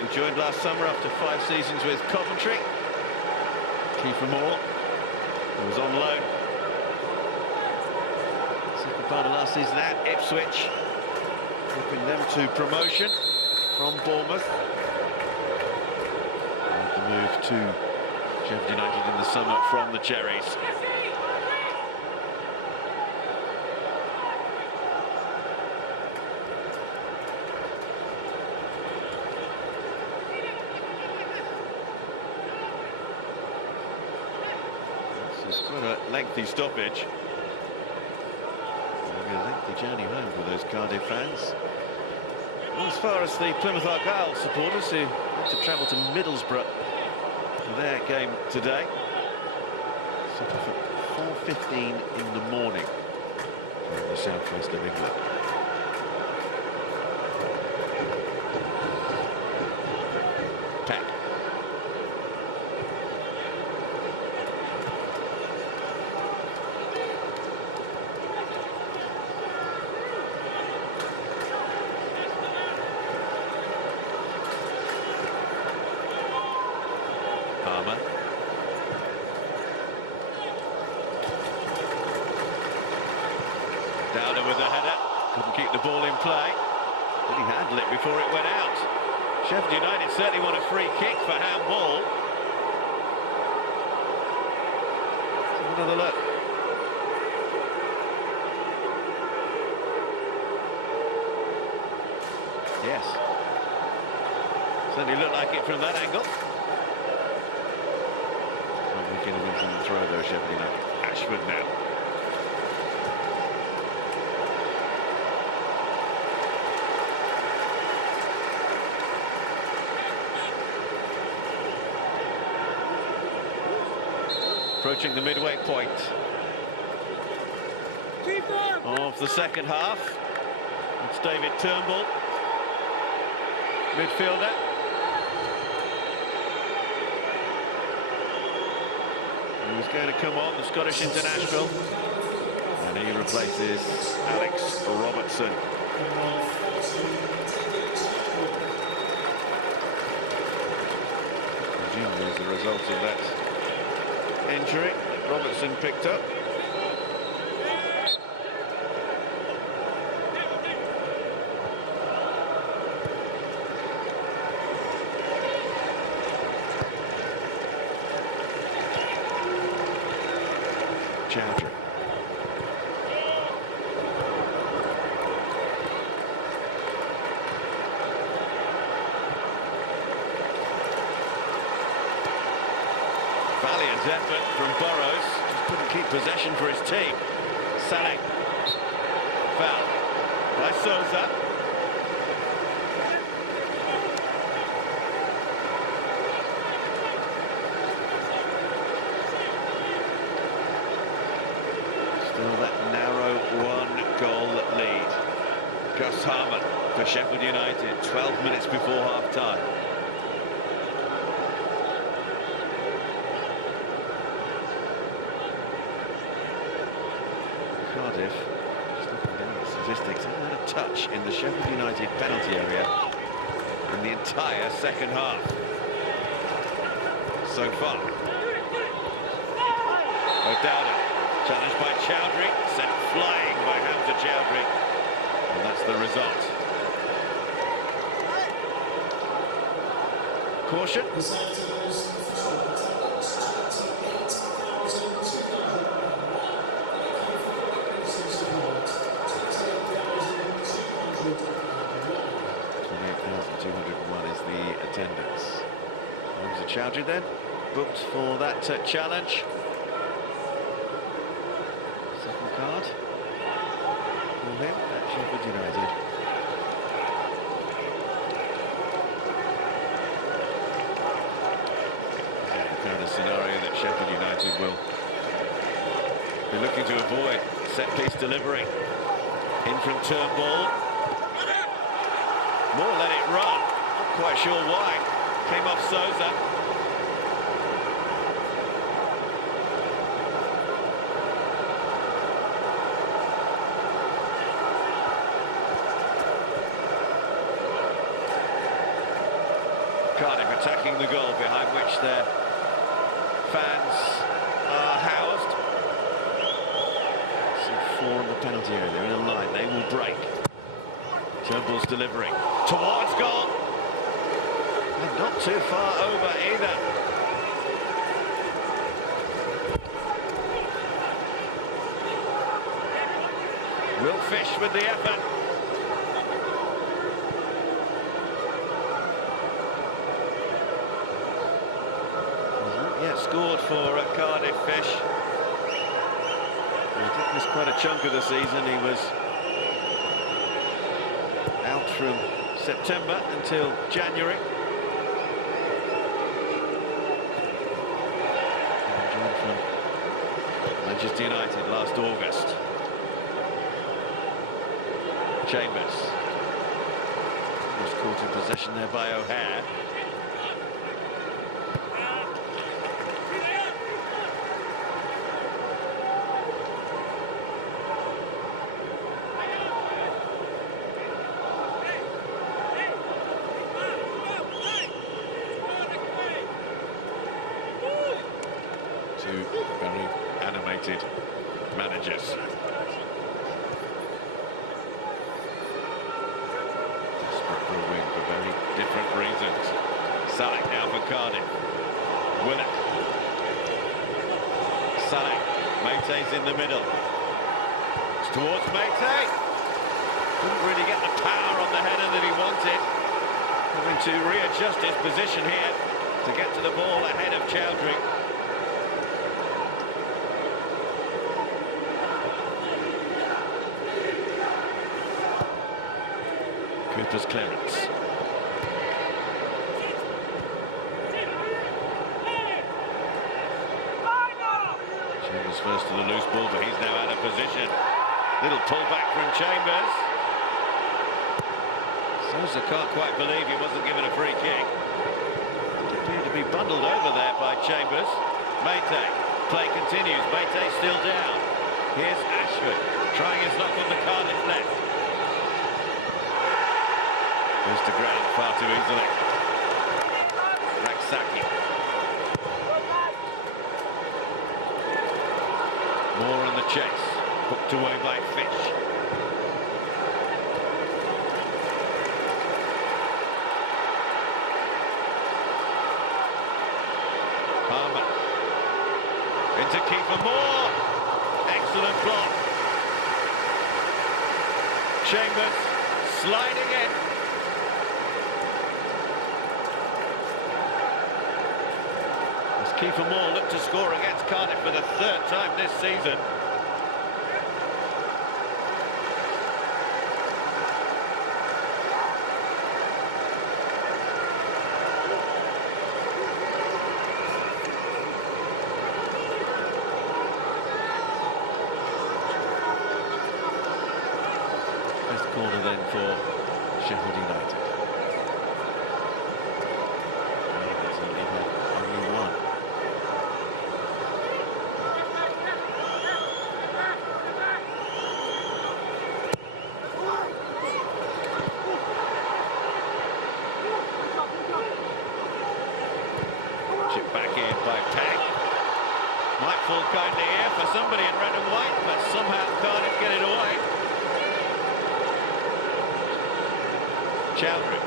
Who joined last summer after 5 seasons with Coventry. Kiefer Moore, who was on loan second part of last season at Ipswich, helping them to promotion from Bournemouth. And the move to Sheffield United in the summer from the Cherries. It's quite a lengthy stoppage. A lengthy journey home for those Cardiff fans. Well, as far as the Plymouth Argyle supporters who had to travel to Middlesbrough for their game today. Set off at 4:15 in the morning in the southwest of England. Peck. Palmer. Dowda with the header. Couldn't keep the ball in play. Did he handle it before it went out? Sheffield United certainly want a free kick for handball. Let's have another look. Yes. Certainly looked like it from that angle. Probably getting in from the throw though, Sheffield United. Ashford now. Approaching the midway point of the second half. It's David Turnbull, midfielder. He's going to come on, the Scottish international, and he replaces Alex Robertson. Presumably as a result of that injury that Robertson picked up. Chowdhury. Valiant effort from Burrows. Just couldn't keep possession for his team. Saleh. Foul by Sousa. Still that narrow 1-goal lead. Gus Harmer for Sheffield United, 12 minutes before half-time. Cardiff, just looking down at statistics, haven't had a touch in the Sheffield United penalty area in the entire second half so far. O'Dowda, challenged by Chowdhury, sent flying by Hamza Chowdhury. And that's the result. Caution. $28,201 is the attendance. Hamza Chowdhury then, booked for that challenge. Second card for him at Sheffield United. The kind of scenario that Sheffield United will be looking to avoid. Set-piece delivery. In from Turnbull. Moore let it run. Not quite sure why. Came off Souza. Cardiff attacking the goal behind which their fans are housed. See 4 on the penalty area. They're in a line. They will break. Turnbull's delivering towards goal. And not too far over either. Will Fish with the effort. Scored for Cardiff Fish. He did miss quite a chunk of the season. He was out from September until January. And joined from Manchester United last August. Chambers was caught in possession there by O'Hare. Two very animated managers. Desperate for a win for very different reasons. Salek now for Cardiff. Willock. Salek. Mate's in the middle. It's towards Mate. Couldn't really get the power on the header that he wanted. Having to readjust his position here to get to the ball ahead of Chowdhury. Cooper's clearance. Chambers first to the loose ball, but he's now out of position. Little pull back from Chambers. Souza can't quite believe he wasn't given a free kick. It appeared to be bundled over there by Chambers. Mate. Play continues. Mate still down. Here's Ashford trying his knock on the Cardiff left. Goes to ground far too easily. Raksaki. Moore on the chase. Hooked away by Fish. Palmer. Into Kiefer Moore. Excellent block. Chambers sliding in. Kiefer Moore looked to score against Cardiff for the 3rd time this season. Best corner then for Sheffield United. Only one. Chip back in by Peck. Might fall ball kindly here for somebody in red and white, but somehow Cardiff get it away. Chowdhury.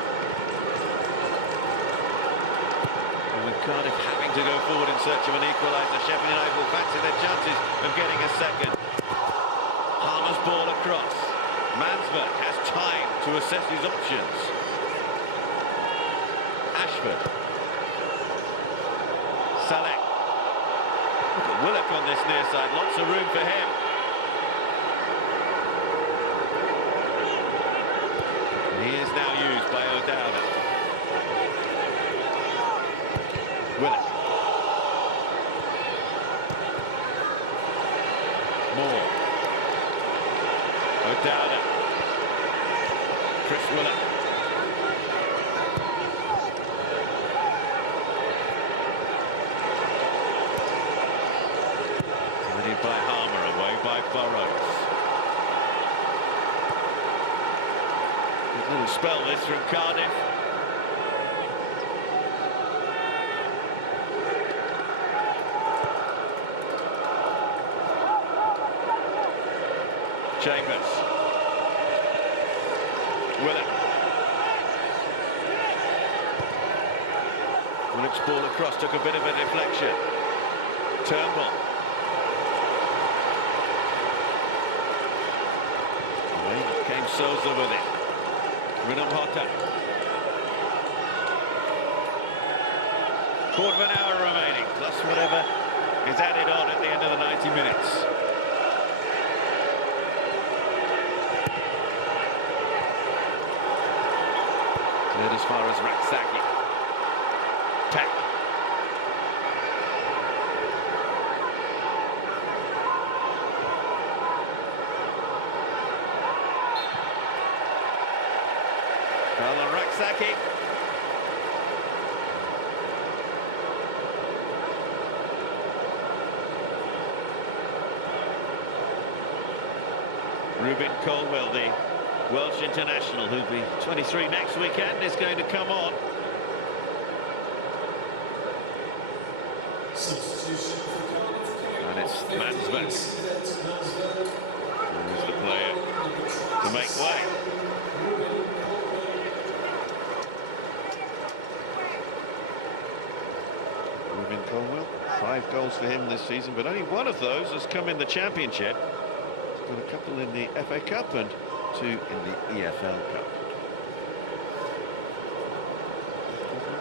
And with Cardiff having to go forward in search of an equaliser, Sheffield United will fancy their chances of getting a second. Harmer's ball across. Mansberg has time to assess his options. Ashford. Salek. Look at Willock on this near side, lots of room for him. And he is now used by O'Dowda. Willock. Moore. O'Dowda. Chris Willock. Leaded by Harmer, away by Burrows. Good little spell this from Cardiff. Chambers. Willock. Willock's ball across, took a bit of a deflection. Turnbull. Away came Sousa with it. Rinham Hotta. Quarter of an hour remaining, plus whatever is added on at the end of the 90 minutes. Cleared as far as Raksaki. Peck. Carlon Raksaki. Ruben Colwell, the Welsh international, who'll be 23 next weekend, is going to come on. And it's Mansberg. Who's the player to make way? Ruben Colwell, 5 goals for him this season, but only one of those has come in the Championship. He's got a couple in the FA Cup and 2 in the EFL Cup.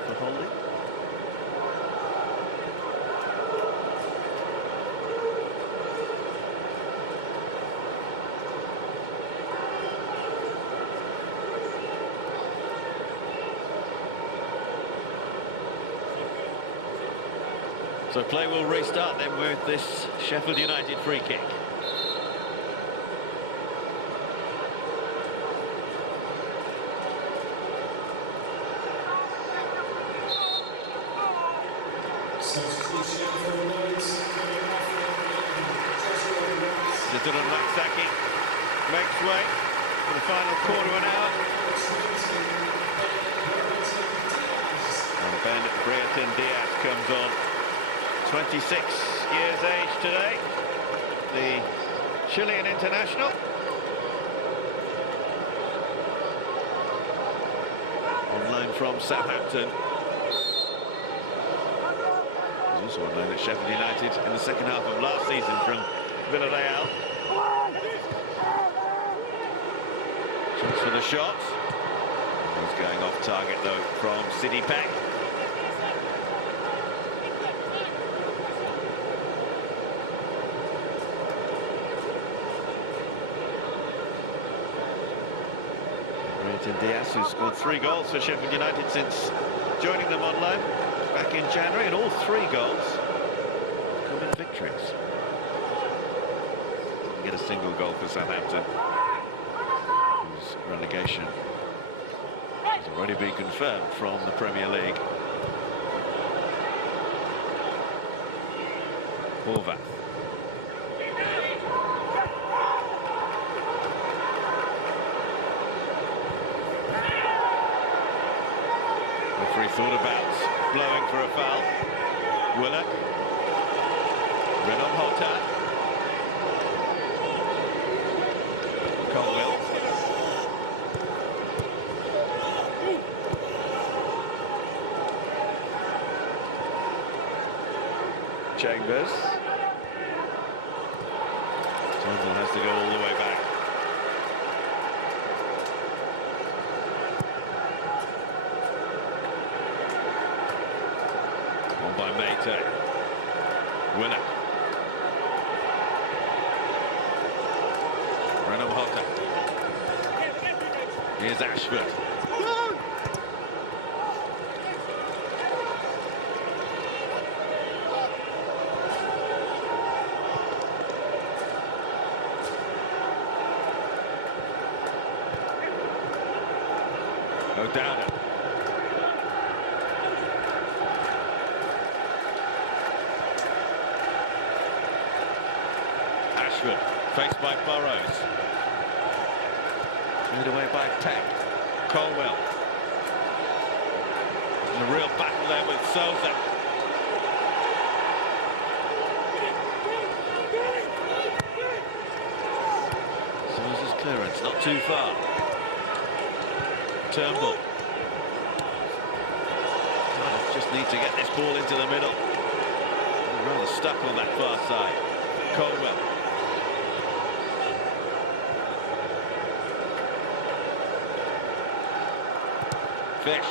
For Holding. So play will restart then with this Sheffield United free kick. Dylan Raksaki makes way for the final quarter of an hour. And Ben Brereton Diaz comes on. 26 years age today, the Chilean international. On loan from Southampton. He's also on loan at Sheffield United in the second half of last season from Villarreal. Chance for the shot. He's going off target though from City Pack. Brereton Diaz, who's scored 3 goals for Sheffield United since joining them on loan back in January, and all 3 goals come in victories. Get a single goal for Southampton, whose relegation has already been confirmed from the Premier League. Horvath. Referee thought about blowing for a foul. Willock. Renom Hota. Colwell. Chambers. Turnbull has to go all the way back. On by Matchday. Winner. Renom Hota. Here's Ashford. O'Dowda. Ashford, faced by Burrows. Cleared away by Peck. Colwell. And a real battle there with Sousa. Sousa's clearance, not too far. Turnbull. Cardiff just need to get this ball into the middle. They're rather stuck on that far side. Colwell. Fish.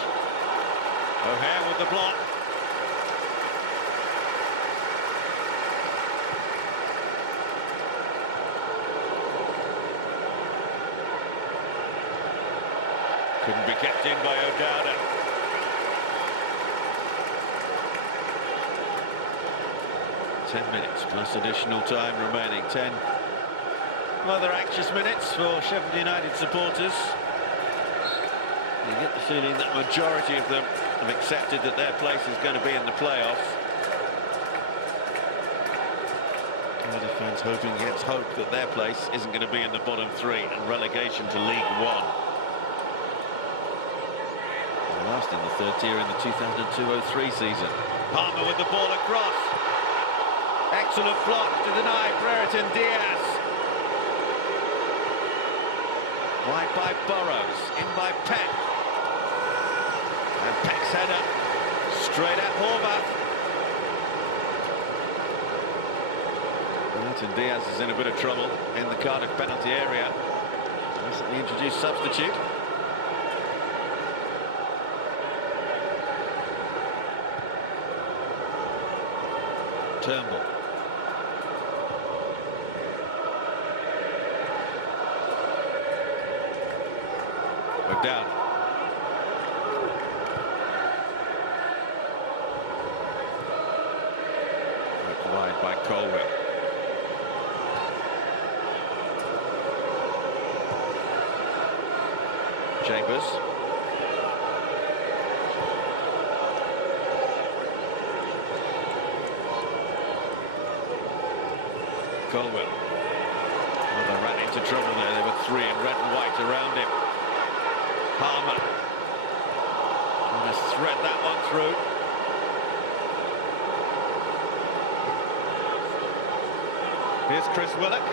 O'Hare with the block. Couldn't be kept in by O'Dowda. Ten minutes plus additional time remaining. 10 rather anxious minutes for Sheffield United supporters. You get the feeling that majority of them have accepted that their place is going to be in the playoffs. Cardiff fans hoping against hope that their place isn't going to be in the bottom three and relegation to League One. Last in the third tier in the 2002-03 season. Palmer with the ball across. Excellent block to deny Brereton Diaz. Wide by Burrows, in by Peck. And Peck's header straight at Horvath. Brereton Diaz is in a bit of trouble in the Cardiff penalty area. Recently introduced substitute. Turnbull. O'Dowda. Worked wide by Colwell. Chambers. Colwell. Well, they ran into trouble there. There were three in red and white around him. Palmer. Trying to thread that one through. Here's Chris Willock.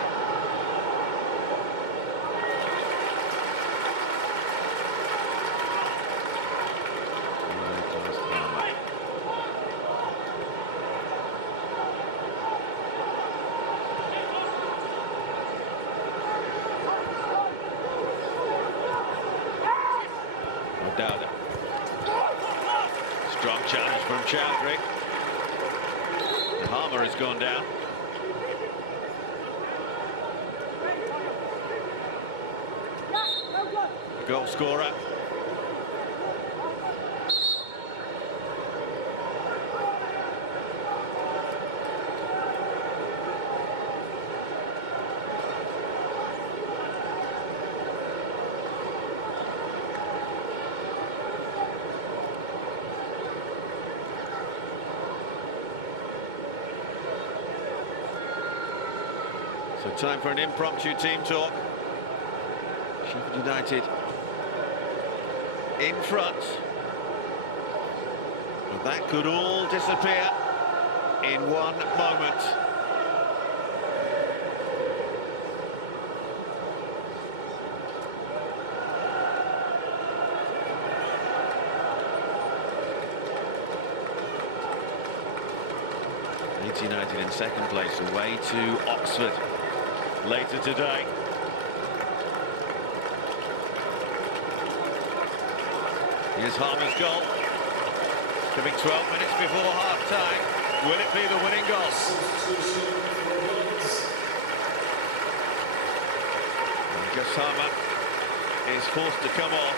O'Dowda. Strong challenge from Chowdhury. Palmer has gone down. Goal scorer. So time for an impromptu team talk. Sheffield United in front. But that could all disappear in one moment. United in second place, away to Oxford later today. Here's Harmer's goal. Coming 12 minutes before half-time. Will it be the winning goal? And Gus Harmer is forced to come off.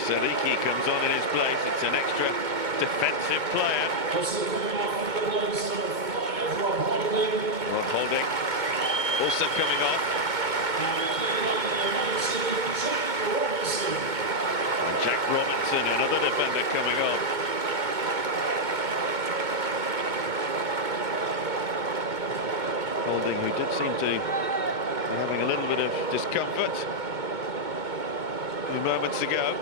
Sariki comes on in his place. It's an extra defensive player. Rod Holding also coming off. And Jack Robinson, another defender, coming off. Holding, who did seem to be having a little bit of discomfort a few moments ago.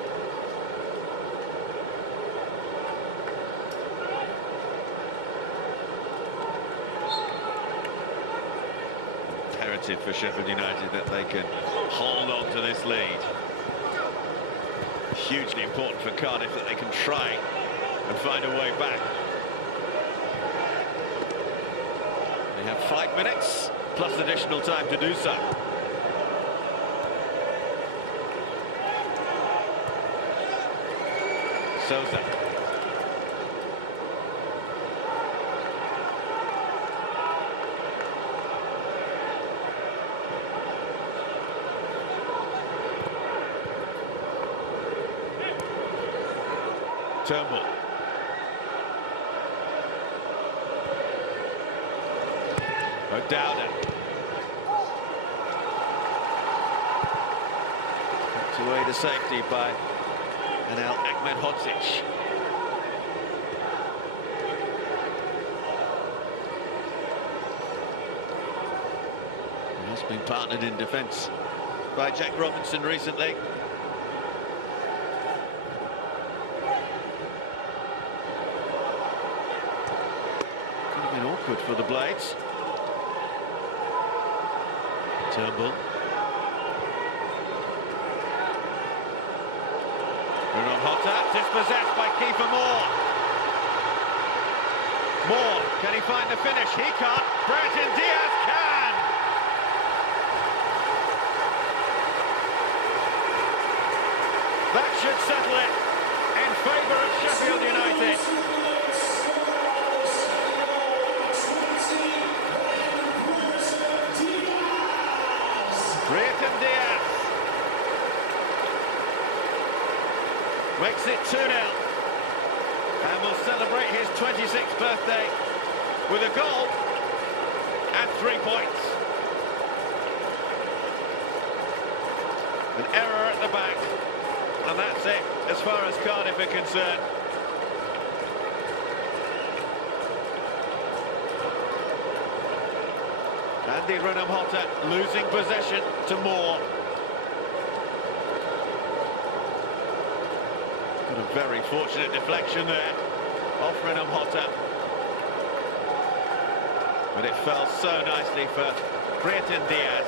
For Sheffield United that they can hold on to this lead. Hugely important for Cardiff that they can try and find a way back. They have 5 minutes plus additional time to do so. Sousa. Turnbull. O'Dowda. Tucked away to safety by Anel Ahmedhodzic. He has been partnered in defence by Jack Robinson recently. Awkward for the Blades. Turnbull. Bruno Hotta, dispossessed by Kiefer Moore. Moore, can he find the finish? He can't. Brereton Diaz can! That should settle it in favour of Sheffield United. Brereton Diaz makes it 2-0 and will celebrate his 26th birthday with a goal and 3 points. An error at the back, and that's it as far as Cardiff are concerned. Andy Runham-Hotta losing possession to Moore. Got a very fortunate deflection there off Runham-Hotta. But it fell so nicely for Brereton Diaz.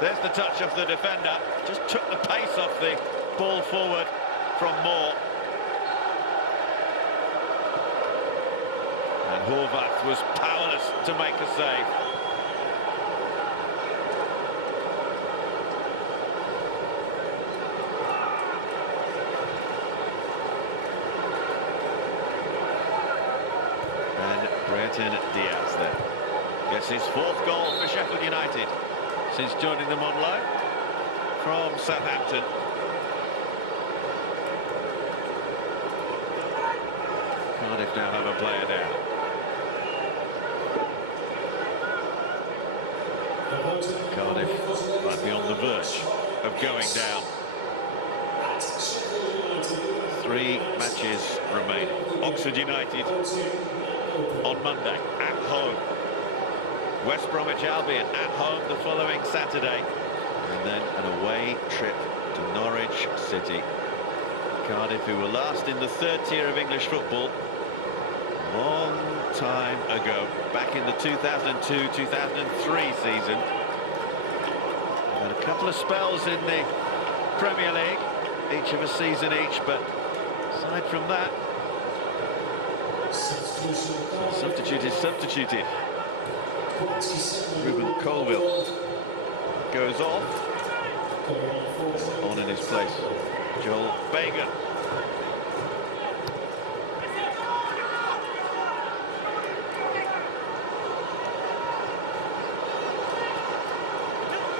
There's the touch of the defender. Just took the pace off the ball forward from Moore. And Horvath was powerless to make a save. And Brereton Diaz there gets his 4th goal for Sheffield United since joining them on loan from Southampton. Cardiff now have a player down. Cardiff might be on the verge of going down. 3 matches remain. Oxford United on Monday at home. West Bromwich Albion at home the following Saturday. And then an away trip to Norwich City. Cardiff, who were last in the 3rd tier of English football a long time ago, back in the 2002-2003 season. Had a couple of spells in the Premier League, each of a season each, but aside from that, substituted. Ruben Colville goes off. On in his place, Joel Bagan.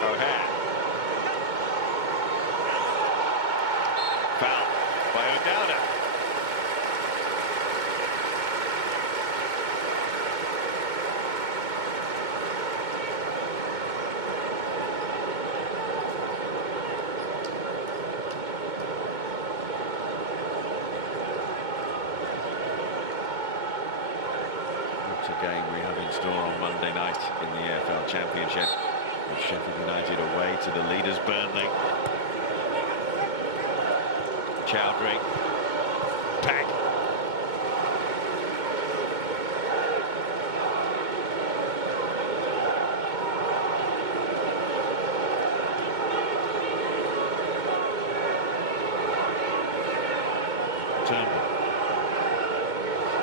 O'Hare. Foul by O'Dowda. 'It's a game we have in store on Monday night in the EFL Championship, with Sheffield United away to the leaders Burnley. Chowdhury. Pack. Turnbull.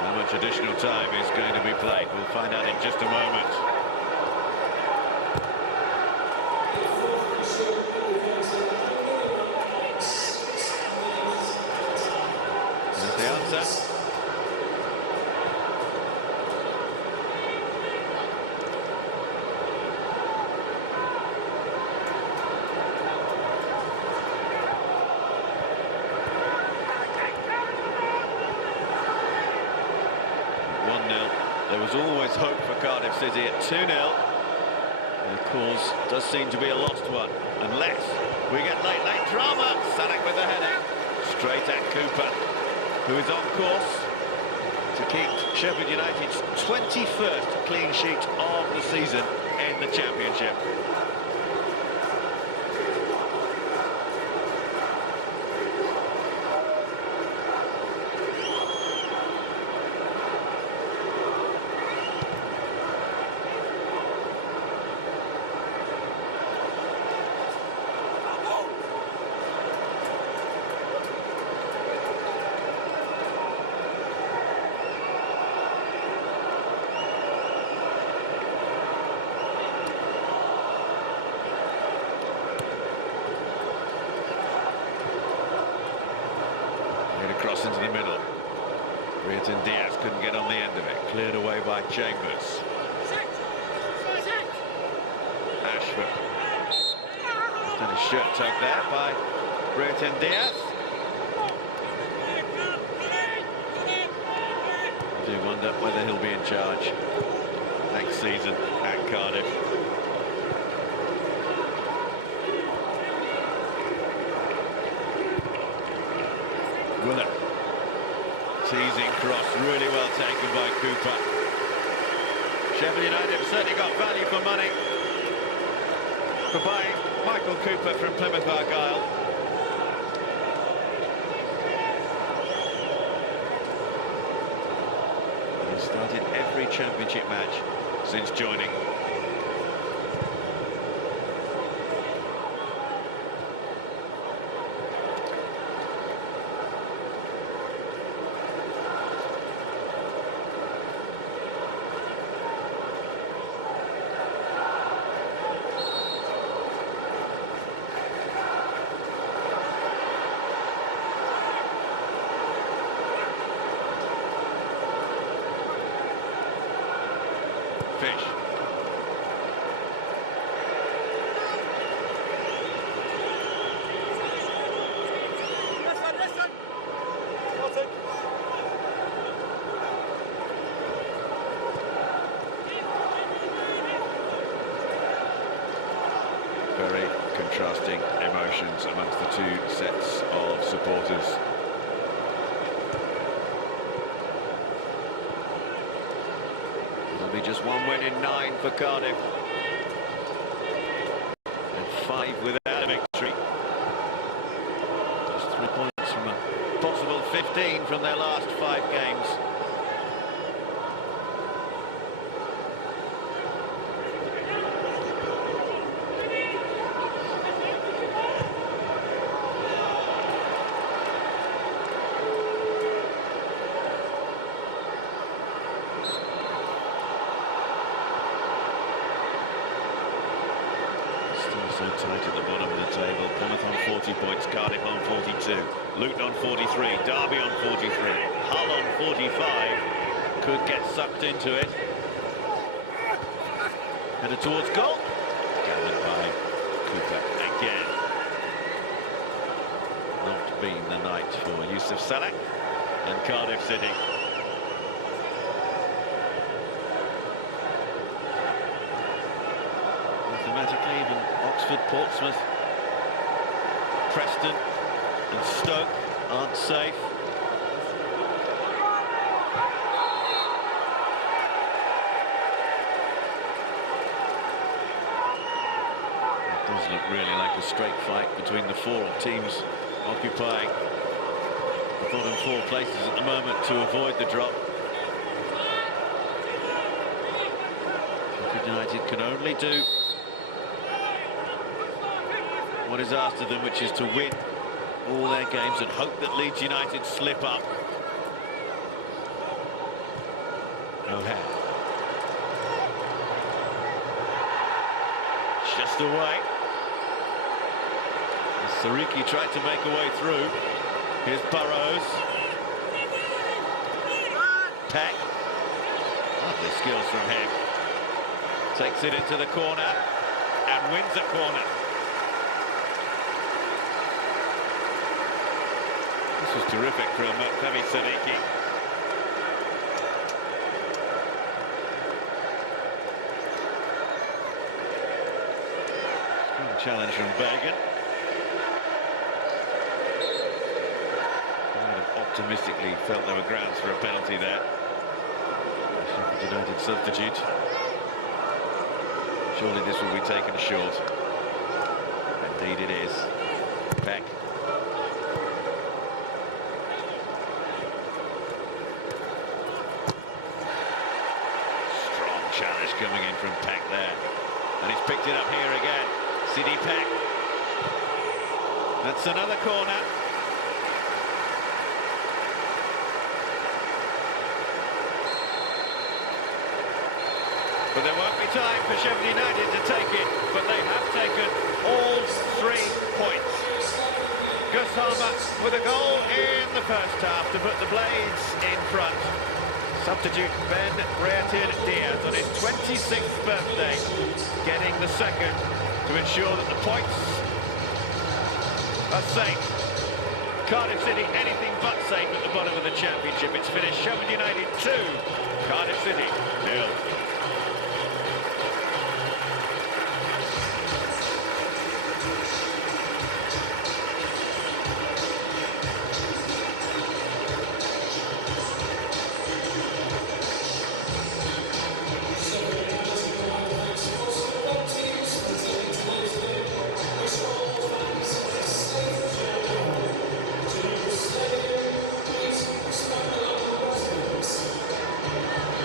How much additional time is going to be played? We'll find out in just a moment. That's the answer. There was always hope for Cardiff City at 2-0. The cause does seem to be a lost one, unless we get late drama. Sanek with the header, straight at Cooper, who is on course to keep Sheffield United's 21st clean sheet of the season in the Championship. Cross into the middle. Brereton Diaz couldn't get on the end of it. Cleared away by Chambers. Ashford. Done his shirt tug there by Brereton Diaz. I do wonder whether he'll be in charge next season at Cardiff. Willer. Teasing cross, really well taken by Cooper. Sheffield United have certainly got value for money for buying Michael Cooper from Plymouth Argyle. He's started every championship match since joining. Fish. Very contrasting emotions amongst the two sets of supporters. It'll be just one win in 9 for Cardiff, and 5 without a victory. Just 3 points from a possible 15 from their last 5 games. points. Cardiff on 42, Luton on 43, Derby on 43, Hull on 45. Could get sucked into it. Headed towards goal. Gathered by Cooper again. Not been the night for Yusuf Saleh and Cardiff City. Mathematically, even Oxford, Portsmouth, Preston and Stoke aren't safe. It does look really like a straight fight between the four teams occupying the bottom four places at the moment to avoid the drop. Sheffield United can only do what is asked of them, which is to win all their games and hope that Leeds United slip up. O'Hare. Just away. Sariki tried to make a way through. Here's Burrows. Peck. Lovely skills from him. Takes it into the corner and wins a corner. This was terrific from Femi Sariki. Strong challenge from Bergen. I would have optimistically felt there were grounds for a penalty there. Sheffield United substitute. Surely this will be taken short. Indeed it is. Peck. Challenge coming in from Peck there, and he's picked it up here again. Sidi Peck. That's another corner. But there won't be time for Sheffield United to take it, but they have taken all 3 points. Gus Harmer with a goal in the first half to put the Blades in front. Substitute Ben Reatir Diaz on his 26th birthday, getting the second to ensure that the points are safe. Cardiff City anything but safe at the bottom of the championship. It's finished Sheffield United 2, Cardiff City 0.